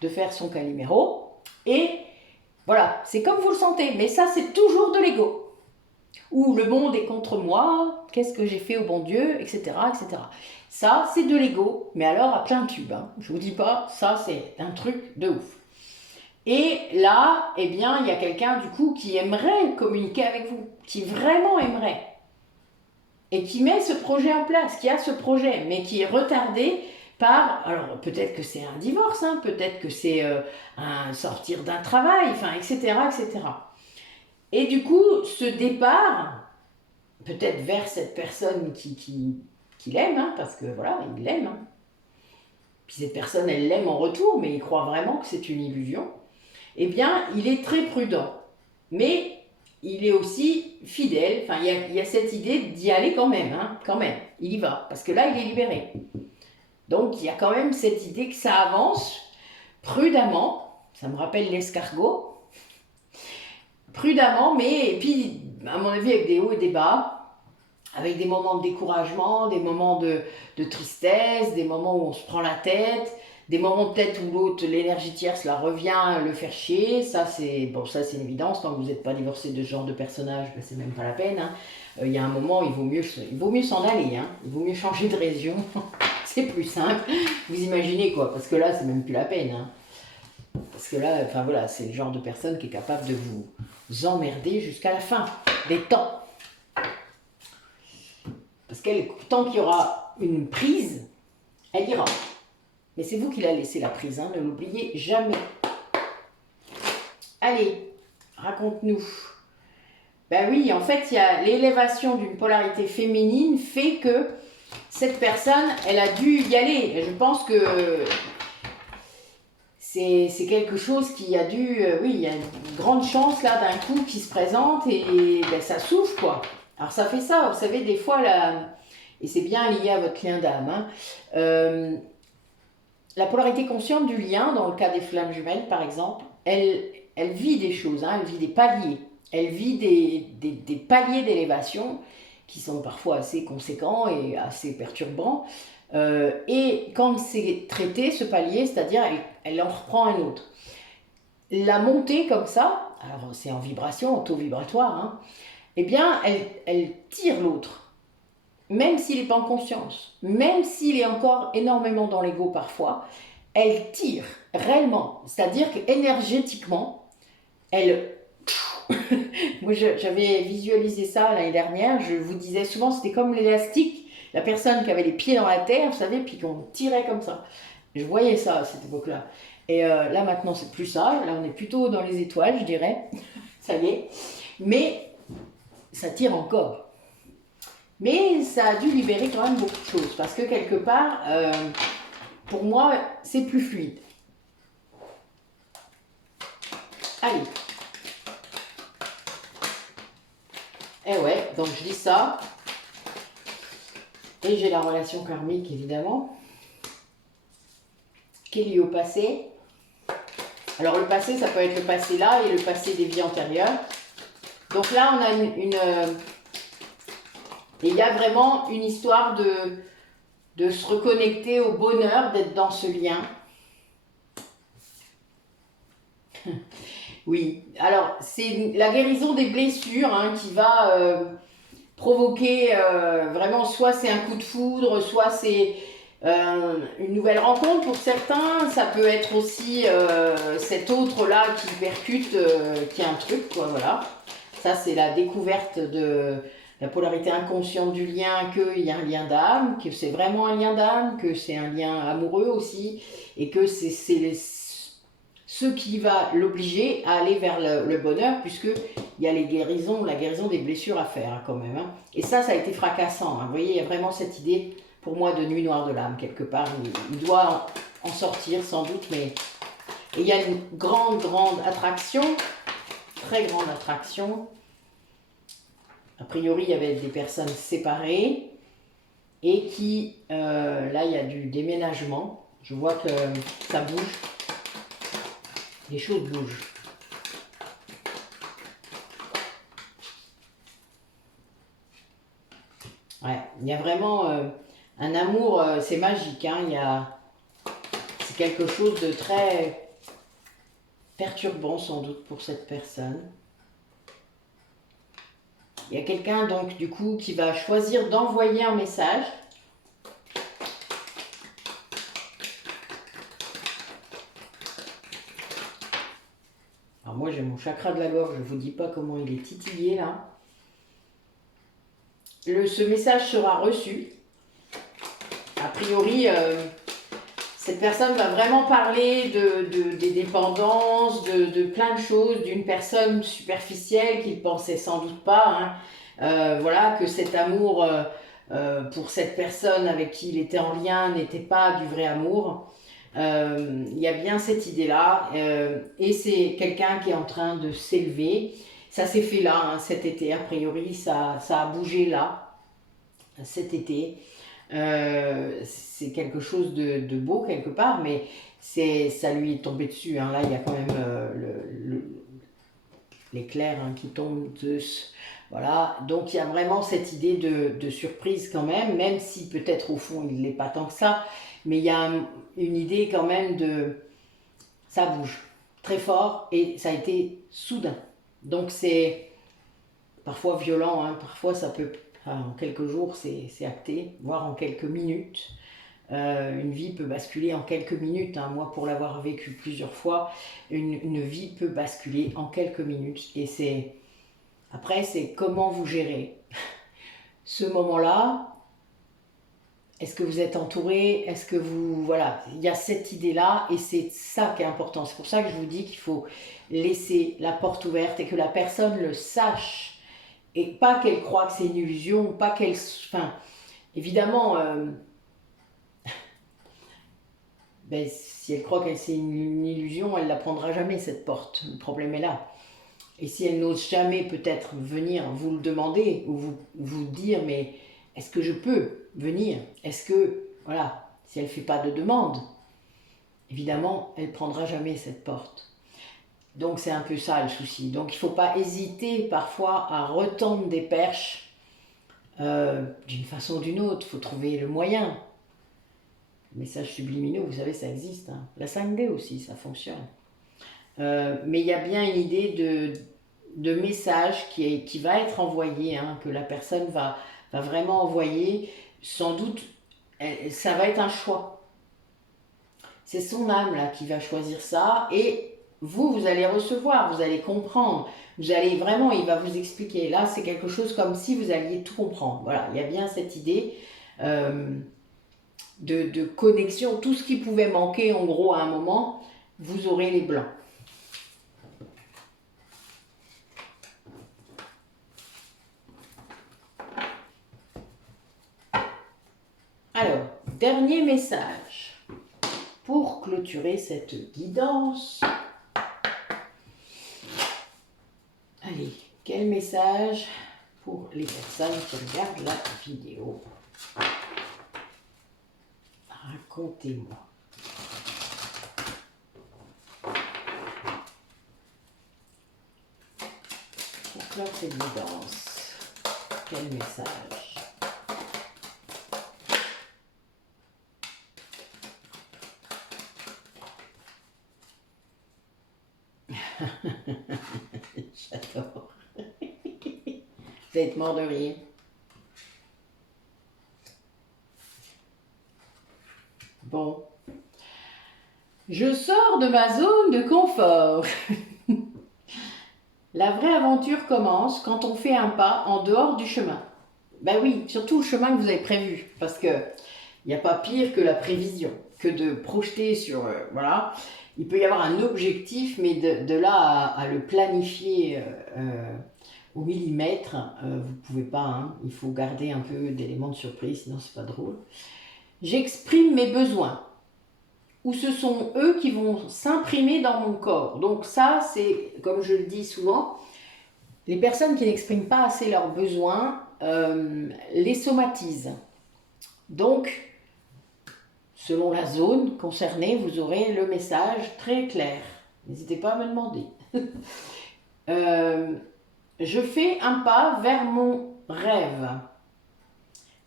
de faire son caliméro, et voilà, c'est comme vous le sentez, mais ça, c'est toujours de l'ego. Ou le monde est contre moi, qu'est-ce que j'ai fait au bon Dieu, etc. etc. Ça, c'est de l'ego, mais alors à plein tube. Hein. Je vous dis pas, ça c'est un truc de ouf. Et là, eh bien, il y a quelqu'un du coup qui aimerait communiquer avec vous, qui vraiment aimerait, et qui met ce projet en place, qui a ce projet, mais qui est retardé par, alors peut-être que c'est un divorce, hein, peut-être que c'est un sortir d'un travail, enfin, etc., etc. Et du coup, ce départ, peut-être vers cette personne qui l'aime, hein, parce que voilà, il l'aime. Hein. Puis cette personne, elle l'aime en retour, mais il croit vraiment que c'est une illusion. Eh bien, il est très prudent. Mais il est aussi fidèle. Enfin, il y a cette idée d'y aller quand même, hein, quand même. Il y va, parce que là, il est libéré. Donc, il y a quand même cette idée que ça avance prudemment. Ça me rappelle l'escargot. Prudemment, mais, et puis, à mon avis, avec des hauts et des bas, avec des moments de découragement, des moments de tristesse, des moments où on se prend la tête, des moments peut-être où l'autre, l'énergie tierce, la revient le faire chier. Ça, c'est bon, ça c'est une évidence. Tant que vous n'êtes pas divorcé de ce genre de personnage, ben, c'est même pas la peine. Hein. Il y a un moment, il vaut mieux s'en aller. Hein. Il vaut mieux changer de région. C'est plus simple. Vous imaginez quoi? Parce que là, c'est même plus la peine. Hein. Parce que là, enfin voilà, c'est le genre de personne qui est capable de vous emmerder jusqu'à la fin des temps. Parce qu'elle, tant qu'il y aura une prise, elle ira. Mais c'est vous qui la laissez la prise, hein, ne l'oubliez jamais. Allez, raconte-nous. Ben oui, en fait, il y a l'élévation d'une polarité féminine fait que cette personne, elle a dû y aller. Et je pense que c'est quelque chose qui a dû... oui, il y a une grande chance là d'un coup qui se présente et ben, ça souffle quoi. Alors ça fait ça, vous savez, des fois, et c'est bien lié à votre lien d'âme, hein, la polarité consciente du lien, dans le cas des flammes jumelles par exemple, elle vit des choses, hein, elle vit des paliers. Elle vit des paliers d'élévation qui sont parfois assez conséquents et assez perturbants. Et quand c'est traité, ce palier, c'est-à-dire elle en reprend un autre. La montée comme ça, alors c'est en vibration, en taux vibratoire, hein, eh bien elle tire l'autre, même s'il n'est pas en conscience, même s'il est encore énormément dans l'ego parfois, elle tire réellement, c'est-à-dire qu'énergétiquement, elle... Moi j'avais visualisé ça l'année dernière, je vous disais souvent c'était comme l'élastique, la personne qui avait les pieds dans la terre, vous savez, puis qu'on tirait comme ça. Je voyais ça à cette époque-là. Et là maintenant c'est plus ça, là on est plutôt dans les étoiles je dirais, ça y est, mais ça tire encore. Mais ça a dû libérer quand même beaucoup de choses, parce que quelque part, pour moi, c'est plus fluide. Allez. Eh ouais, donc je dis ça. Et j'ai la relation karmique, évidemment, qui est liée au passé. Alors le passé, ça peut être le passé là et le passé des vies antérieures. Donc là, on a et il y a vraiment une histoire de se reconnecter au bonheur, d'être dans ce lien. Oui, alors c'est la guérison des blessures hein, qui va provoquer vraiment, soit c'est un coup de foudre, soit c'est une nouvelle rencontre pour certains. Ça peut être aussi cet autre-là qui percute, qui est un truc, quoi, voilà. Ça, c'est la découverte la polarité inconsciente du lien, qu'il y a un lien d'âme, que c'est vraiment un lien d'âme, que c'est un lien amoureux aussi, et que c'est ce qui va l'obliger à aller vers le bonheur, puisqu'il y a la guérison des blessures à faire hein, quand même. Hein. Et ça a été fracassant. Hein. Vous voyez, il y a vraiment cette idée, pour moi, de nuit noire de l'âme, quelque part. Il doit en sortir sans doute, mais et il y a une grande attraction, très grande attraction. A priori, il y avait des personnes séparées et qui, là, il y a du déménagement. Je vois que ça bouge. Les choses bougent. Ouais, il y a vraiment un amour, c'est magique. Hein, c'est quelque chose de très perturbant sans doute pour cette personne. Il y a quelqu'un donc du coup qui va choisir d'envoyer un message. Alors moi j'ai mon chakra de la gorge, je ne vous dis pas comment il est titillé là. Ce message sera reçu. A priori, cette personne va vraiment parler des dépendances, de plein de choses, d'une personne superficielle qu'il ne pensait sans doute pas. Hein. Voilà, que cet amour pour cette personne avec qui il était en lien n'était pas du vrai amour. Il y a bien cette idée-là. Et c'est quelqu'un qui est en train de s'élever. Ça s'est fait là, hein, cet été. A priori, ça a bougé là, cet été. C'est quelque chose de beau quelque part, mais ça lui est tombé dessus. Hein. Là, il y a quand même l'éclair hein, qui tombe dessus. Voilà, donc il y a vraiment cette idée de surprise quand même si peut-être au fond il ne l'est pas tant que ça, mais il y a une idée quand même ça bouge très fort et ça a été soudain. Donc c'est parfois violent, hein, parfois ça peut... En quelques jours, c'est acté, voire en quelques minutes. Une vie peut basculer en quelques minutes. Hein. Moi, pour l'avoir vécu plusieurs fois, une vie peut basculer en quelques minutes. Et après, c'est comment vous gérez ce moment-là. Est-ce que vous êtes entouré? Est-ce que vous... Voilà, il y a cette idée-là et c'est ça qui est important. C'est pour ça que je vous dis qu'il faut laisser la porte ouverte et que la personne le sache. Et pas qu'elle croit que c'est une illusion, pas qu'elle... Enfin, évidemment, si elle croit que c'est une illusion, elle ne la prendra jamais, cette porte. Le problème est là. Et si elle n'ose jamais peut-être venir vous le demander, ou vous dire, mais est-ce que je peux venir? Est-ce que... Voilà, si elle ne fait pas de demande, évidemment, elle ne prendra jamais cette porte. Donc c'est un peu ça le souci. Donc il ne faut pas hésiter parfois à retendre des perches d'une façon ou d'une autre. Il faut trouver le moyen. Les messages subliminaux, vous savez, ça existe. Hein. La 5D aussi, ça fonctionne. Mais il y a bien une idée de message qui va être envoyé, hein, que la personne va vraiment envoyer. Sans doute, ça va être un choix. C'est son âme là qui va choisir ça et vous allez recevoir, vous allez comprendre, vous allez vraiment, il va vous expliquer. Là, c'est quelque chose comme si vous alliez tout comprendre. Voilà, il y a bien cette idée de connexion. Tout ce qui pouvait manquer, en gros, à un moment, vous aurez les blancs. Alors, dernier message pour clôturer cette guidance. Allez, quel message pour les personnes qui regardent la vidéo? Racontez-moi. Pour clore cette guidance, quel message? J'adore. Vous êtes mort de rire. Bon. Je sors de ma zone de confort. La vraie aventure commence quand on fait un pas en dehors du chemin. Ben oui, surtout le chemin que vous avez prévu, parce que il n'y a pas pire que la prévision, que de projeter sur, voilà. Il peut y avoir un objectif, mais de là à le planifier au millimètre, vous ne pouvez pas, hein. Il faut garder un peu d'éléments de surprise, sinon c'est pas drôle. J'exprime mes besoins, ou ce sont eux qui vont s'imprimer dans mon corps. Donc ça, c'est, comme je le dis souvent, les personnes qui n'expriment pas assez leurs besoins les somatisent. Donc, selon la zone concernée, vous aurez le message très clair. N'hésitez pas à me demander. Je fais un pas vers mon rêve.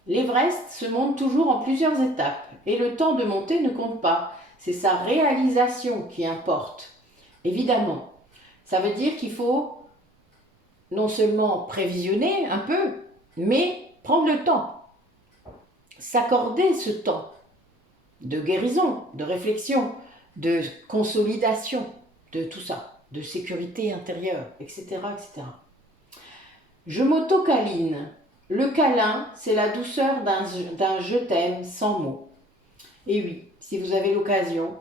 L'Everest se monte toujours en plusieurs étapes et le temps de monter ne compte pas. C'est sa réalisation qui importe. Évidemment, ça veut dire qu'il faut non seulement prévisionner un peu, mais prendre le temps. S'accorder ce temps de guérison, de réflexion, de consolidation, de tout ça, de sécurité intérieure, etc. etc. Je m'auto-câline. Le câlin, c'est la douceur d'un je t'aime sans mots. Et oui, si vous avez l'occasion,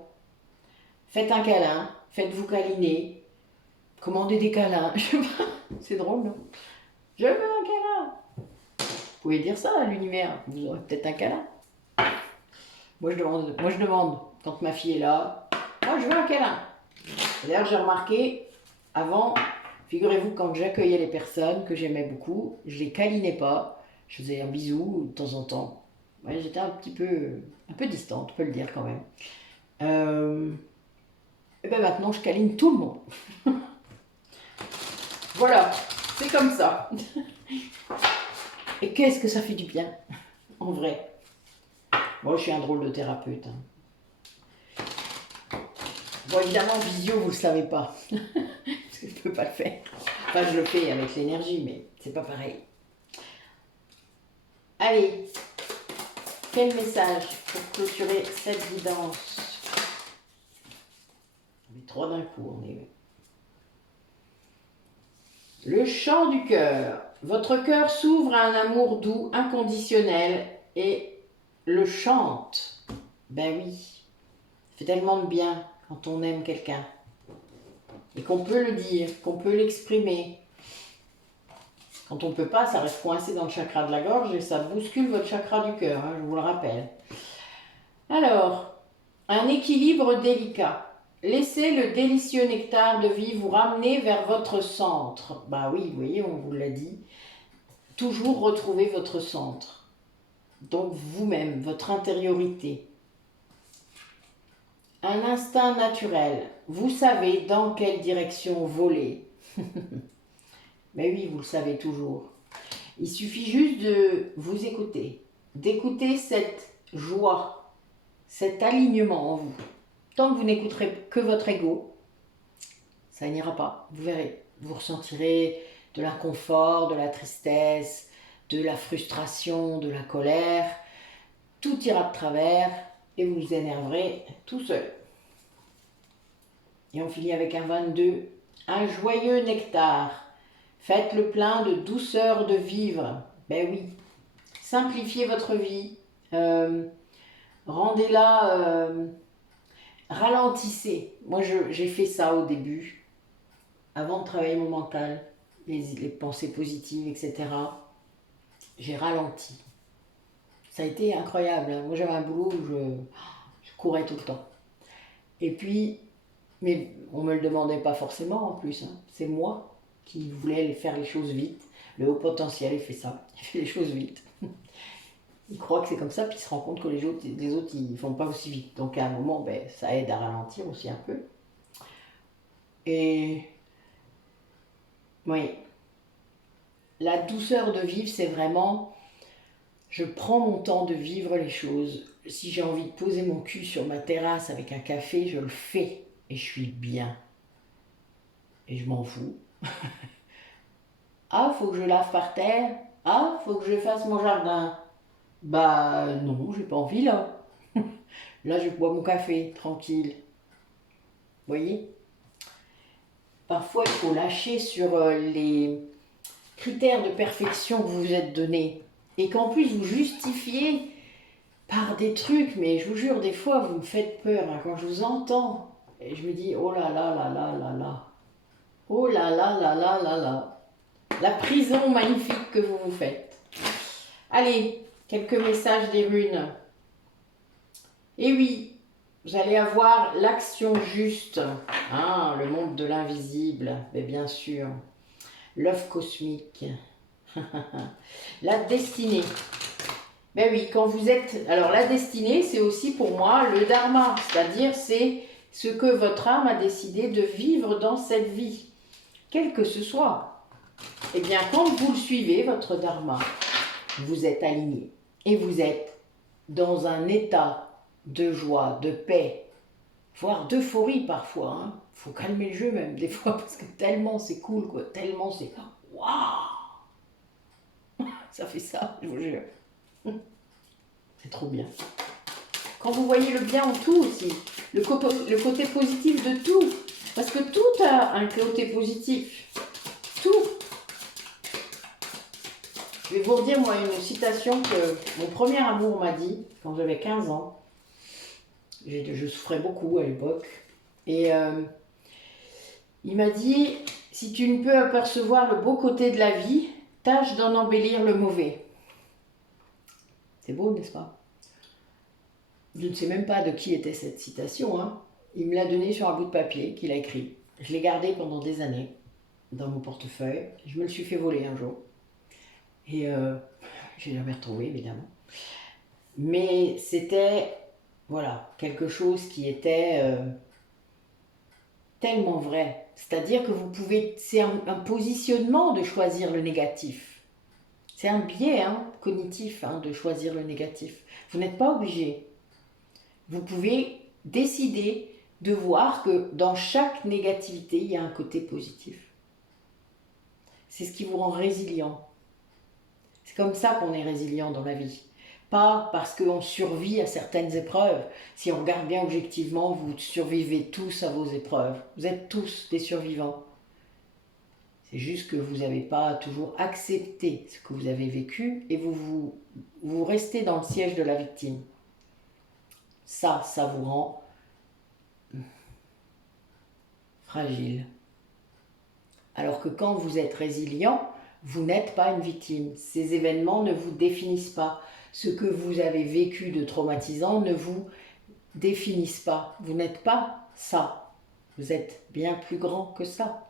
faites un câlin, faites-vous câliner, commandez des câlins. C'est drôle, non? Je veux un câlin. Vous pouvez dire ça à l'univers, vous aurez peut-être un câlin. Moi je demande, quand ma fille est là, moi je veux un câlin. D'ailleurs j'ai remarqué, avant, figurez-vous quand j'accueillais les personnes que j'aimais beaucoup, je les câlinais pas, je faisais un bisou de temps en temps. Ouais, j'étais un peu distante, on peut le dire quand même. Et ben maintenant je câline tout le monde. Voilà, c'est comme ça. Et qu'est-ce que ça fait du bien, en vrai. Moi, je suis un drôle de thérapeute. Bon, évidemment, visio, vous ne le savez pas. Parce que je ne peux pas le faire. Enfin, je le fais avec l'énergie, mais c'est pas pareil. Allez, quel message pour clôturer cette guidance? On est trois d'un coup, on est... Le chant du cœur. Votre cœur s'ouvre à un amour doux, inconditionnel, et le chante. Ben oui, ça fait tellement de bien quand on aime quelqu'un. Et qu'on peut le dire, qu'on peut l'exprimer. Quand on ne peut pas, ça reste coincé dans le chakra de la gorge et ça bouscule votre chakra du cœur, hein, je vous le rappelle. Alors, un équilibre délicat. Laissez le délicieux nectar de vie vous ramener vers votre centre. Bah oui, vous voyez, on vous l'a dit. Toujours retrouver votre centre. Donc vous-même, votre intériorité. Un instinct naturel. Vous savez dans quelle direction voler. Mais oui, vous le savez toujours. Il suffit juste de vous écouter. D'écouter cette joie, cet alignement en vous. Tant que vous n'écouterez que votre ego, ça n'ira pas. Vous verrez. Vous ressentirez de l'inconfort, de la tristesse, de la frustration, de la colère. Tout ira de travers et vous vous énerverez tout seul. Et on finit avec un 22. Un joyeux nectar. Faites le plein de douceur de vivre. Ben oui. Simplifiez votre vie. Rendez-la... ralentissez. Moi, j'ai fait ça au début. Avant de travailler mon mental, les pensées positives, etc. J'ai ralenti. Ça a été incroyable. Moi, j'avais un boulot où je courais tout le temps. Et puis, mais on ne me le demandait pas forcément en plus. Hein. C'est moi qui voulais faire les choses vite. Le haut potentiel, il fait ça. Il fait les choses vite. Il croit que c'est comme ça, puis il se rend compte que les autres ils ne font pas aussi vite. Donc à un moment, ben, ça aide à ralentir aussi un peu. Et oui, la douceur de vivre, c'est vraiment, je prends mon temps de vivre les choses. Si j'ai envie de poser mon cul sur ma terrasse avec un café, je le fais et je suis bien. Et je m'en fous. Ah, faut que je lave par terre. Ah, faut que je fasse mon jardin. Bah non, j'ai pas envie là. Là, je bois mon café, tranquille. Vous voyez? Parfois, il faut lâcher sur les critères de perfection que vous vous êtes donnés. et qu'en plus vous justifiez par des trucs, mais je vous jure, des fois vous me faites peur hein, quand je vous entends. Et je me dis, oh là là là là là là, oh là là là là là là, la prison magnifique que vous vous faites. Allez, quelques messages des runes. Et oui, vous allez avoir l'action juste, hein, le monde de l'invisible, mais bien sûr, l'œuf cosmique, la destinée. Ben oui, quand vous êtes... Alors la destinée, c'est aussi pour moi le dharma, c'est-à-dire c'est ce que votre âme a décidé de vivre dans cette vie, quel que ce soit. Eh bien, quand vous le suivez, votre dharma, vous êtes aligné et vous êtes dans un état de joie, de paix, voire d'euphorie parfois. Hein. Faut calmer le jeu même des fois parce que tellement c'est cool, quoi. Tellement c'est waouh, ça fait ça, je vous jure. C'est trop bien. Quand vous voyez le bien en tout aussi, le côté positif de tout, parce que tout a un côté positif, tout. Je vais vous redire moi une citation que mon premier amour m'a dit quand j'avais 15 ans. Je souffrais beaucoup à l'époque. Et il m'a dit, si tu ne peux apercevoir le beau côté de la vie, tâche d'en embellir le mauvais. C'est beau, n'est-ce pas? Je ne sais même pas de qui était cette citation. Hein. Il me l'a donnée sur un bout de papier qu'il a écrit. Je l'ai gardé pendant des années dans mon portefeuille. Je me le suis fait voler un jour. Et je l'ai jamais retrouvé, évidemment. Mais c'était, voilà, quelque chose qui était tellement vrai. C'est-à-dire que vous pouvez, c'est un positionnement de choisir le négatif. C'est un biais hein, cognitif hein, de choisir le négatif. Vous n'êtes pas obligé. Vous pouvez décider de voir que dans chaque négativité, il y a un côté positif. C'est ce qui vous rend résilient. C'est comme ça qu'on est résilient dans la vie. Pas parce qu'on survit à certaines épreuves. Si on regarde bien objectivement, vous survivez tous à vos épreuves. Vous êtes tous des survivants. C'est juste que vous n'avez pas toujours accepté ce que vous avez vécu et vous restez dans le siège de la victime. Ça vous rend fragile. Alors que quand vous êtes résilient, vous n'êtes pas une victime. Ces événements ne vous définissent pas. Ce que vous avez vécu de traumatisant ne vous définissent pas. Vous n'êtes pas ça. Vous êtes bien plus grand que ça.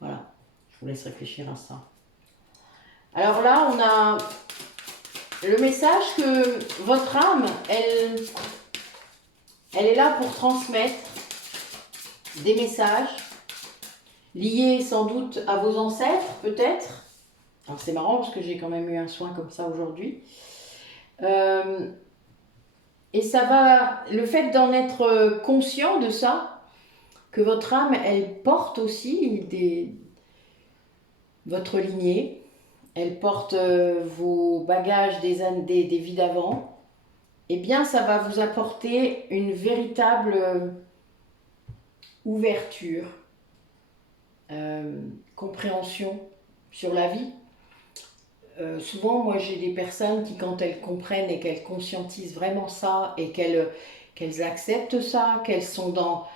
Voilà. Je vous laisse réfléchir à ça. Alors là, on a le message que votre âme, elle est là pour transmettre des messages liés sans doute à vos ancêtres, peut-être. Alors c'est marrant parce que j'ai quand même eu un soin comme ça aujourd'hui. Et ça va, le fait d'en être conscient de ça, que votre âme, elle porte aussi votre lignée, elle porte vos bagages des vies d'avant, eh bien ça va vous apporter une véritable ouverture, compréhension sur la vie. Souvent, moi j'ai des personnes qui, quand elles comprennent et qu'elles conscientisent vraiment ça et qu'elles acceptent ça, qu'elles sont dans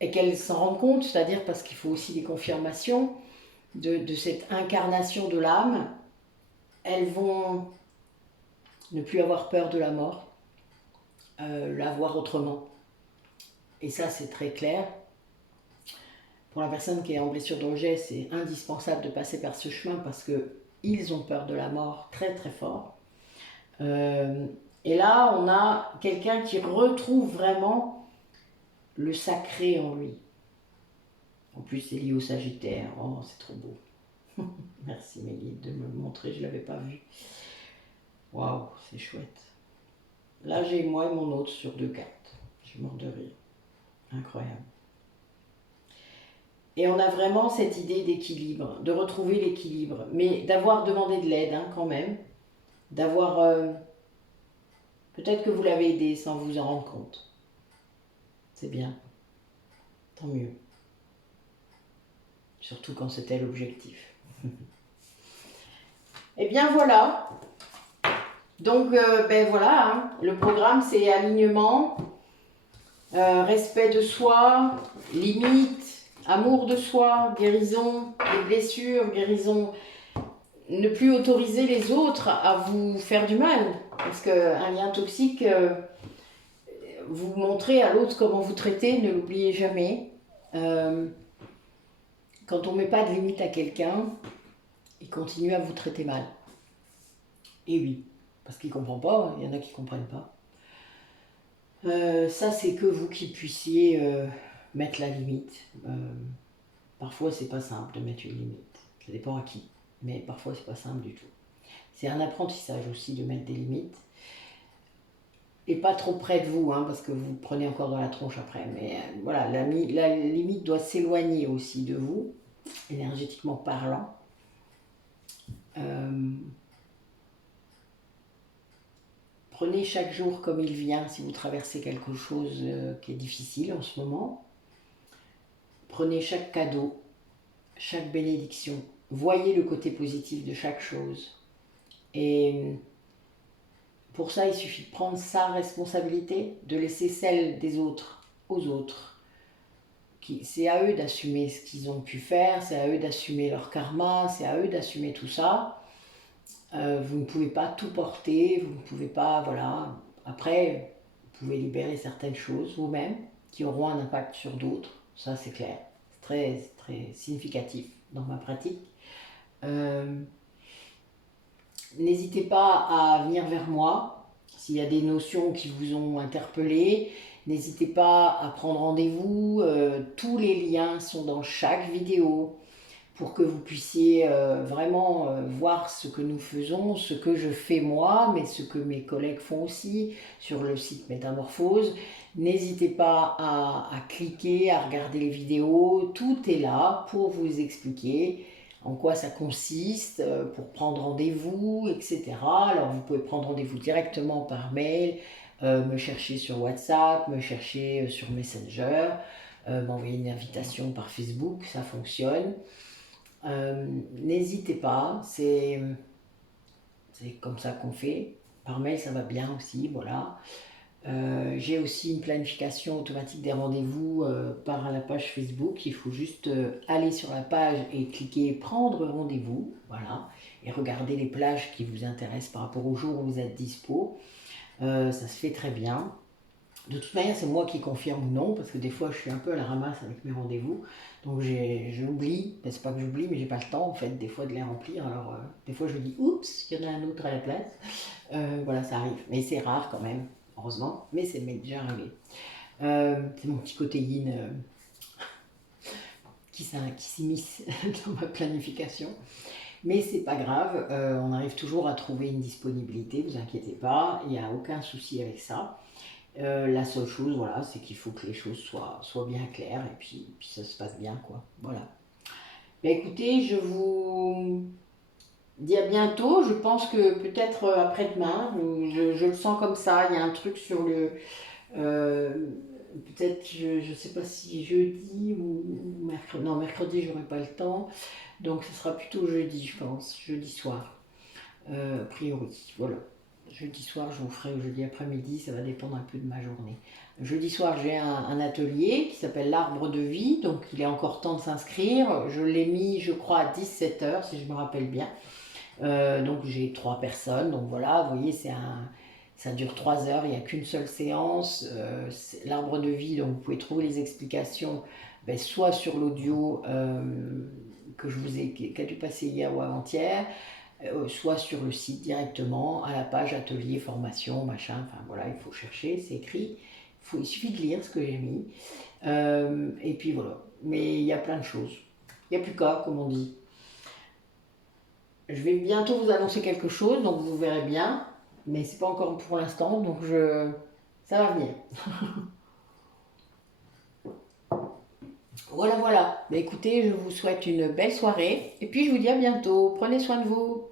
et qu'elles s'en rendent compte, c'est-à-dire parce qu'il faut aussi des confirmations de cette incarnation de l'âme, elles vont ne plus avoir peur de la mort, la voir autrement. Et ça, c'est très clair. Pour la personne qui est en blessure de rejet, c'est indispensable de passer par ce chemin parce qu'ils ont peur de la mort très très fort. Et là, on a quelqu'un qui retrouve vraiment le sacré en lui. En plus, c'est lié au Sagittaire. Oh, c'est trop beau. Merci Mélie de me le montrer, je ne l'avais pas vu. Waouh, c'est chouette. Là, j'ai moi et mon autre sur 2 cartes. Je suis morte de rire. Incroyable. Et on a vraiment cette idée d'équilibre, de retrouver l'équilibre, mais d'avoir demandé de l'aide hein, quand même, d'avoir... peut-être que vous l'avez aidé sans vous en rendre compte. C'est bien, tant mieux. Surtout quand c'était l'objectif. Et bien voilà. Donc, ben voilà, hein. Le programme, c'est alignement, respect de soi, limite, amour de soi, guérison des blessures, guérison, ne plus autoriser les autres à vous faire du mal. Parce qu'un lien toxique, vous montrez à l'autre comment vous traitez, ne l'oubliez jamais. Quand on ne met pas de limite à quelqu'un, il continue à vous traiter mal. Et oui, parce qu'il ne comprend pas, il y en a qui ne comprennent pas. Ça, c'est que vous qui puissiez mettre la limite. Parfois, c'est pas simple de mettre une limite. Ça dépend à qui. Mais parfois, c'est pas simple du tout. C'est un apprentissage aussi de mettre des limites. Et pas trop près de vous, hein, parce que vous prenez encore dans la tronche après. Mais voilà, la limite doit s'éloigner aussi de vous, énergétiquement parlant. Prenez chaque jour comme il vient si vous traversez quelque chose qui est difficile en ce moment. Prenez chaque cadeau, chaque bénédiction. Voyez le côté positif de chaque chose. Et pour ça, il suffit de prendre sa responsabilité, de laisser celle des autres aux autres. C'est à eux d'assumer ce qu'ils ont pu faire, c'est à eux d'assumer leur karma, c'est à eux d'assumer tout ça. Vous ne pouvez pas tout porter, vous ne pouvez pas, voilà. Après, vous pouvez libérer certaines choses vous-même qui auront un impact sur d'autres, ça c'est clair. C'est très, très significatif dans ma pratique. N'hésitez pas à venir vers moi s'il y a des notions qui vous ont interpellé. N'hésitez pas à prendre rendez-vous. Tous les liens sont dans chaque vidéo pour que vous puissiez vraiment voir ce que nous faisons, ce que je fais moi, mais ce que mes collègues font aussi sur le site Métamorphose. N'hésitez pas à cliquer, à regarder les vidéos. Tout est là pour vous expliquer en quoi ça consiste, pour prendre rendez-vous, etc. Alors vous pouvez prendre rendez-vous directement par mail, me chercher sur WhatsApp, me chercher sur Messenger, m'envoyer une invitation par Facebook, ça fonctionne. N'hésitez pas, c'est comme ça qu'on fait. Par mail, ça va bien aussi, voilà. J'ai aussi une planification automatique des rendez-vous par la page Facebook. Il faut juste aller sur la page et cliquer prendre rendez-vous, voilà, et regarder les plages qui vous intéressent par rapport au jour où vous êtes dispo. Ça se fait très bien. De toute manière, c'est moi qui confirme ou non, parce que des fois, je suis un peu à la ramasse avec mes rendez-vous. Donc, j'oublie, c'est pas que j'oublie, mais j'ai pas le temps, en fait, des fois, de les remplir. Alors, des fois, je me dis, oups, il y en a un autre à la place. Voilà, ça arrive. Mais c'est rare quand même, heureusement, mais c'est m'est déjà arrivé. C'est mon petit côté yin qui s'immisce dans ma planification. Mais c'est pas grave, on arrive toujours à trouver une disponibilité, vous inquiétez pas, il n'y a aucun souci avec ça. La seule chose, voilà, c'est qu'il faut que les choses soient bien claires et puis ça se passe bien, quoi. Voilà. Ben écoutez, je vous dis à bientôt. Je pense que peut-être après-demain, je le sens comme ça. Il y a un truc sur le. Peut-être, je ne sais pas si jeudi ou mercredi. Non, mercredi, j'aurai pas le temps. Donc, ce sera plutôt jeudi, je pense, jeudi soir, a priori. Voilà. Jeudi soir, je vous ferai, ou jeudi après-midi, ça va dépendre un peu de ma journée. Jeudi soir, j'ai un atelier qui s'appelle l'Arbre de Vie, donc il est encore temps de s'inscrire. Je l'ai mis, je crois, à 17h, si je me rappelle bien. Donc j'ai 3 personnes, donc voilà, vous voyez, ça dure 3 heures, il n'y a qu'une seule séance. L'Arbre de Vie, donc vous pouvez trouver les explications soit sur l'audio qui a dû passer hier ou avant-hier, soit sur le site directement, à la page atelier, formation, machin, enfin voilà, il faut chercher, c'est écrit, il suffit de lire ce que j'ai mis, et puis voilà, mais il y a plein de choses, il n'y a plus qu'à, comme on dit. Je vais bientôt vous annoncer quelque chose, donc vous verrez bien, mais c'est pas encore pour l'instant, donc ça va venir. Voilà, voilà. Écoutez, je vous souhaite une belle soirée, et puis je vous dis à bientôt, prenez soin de vous.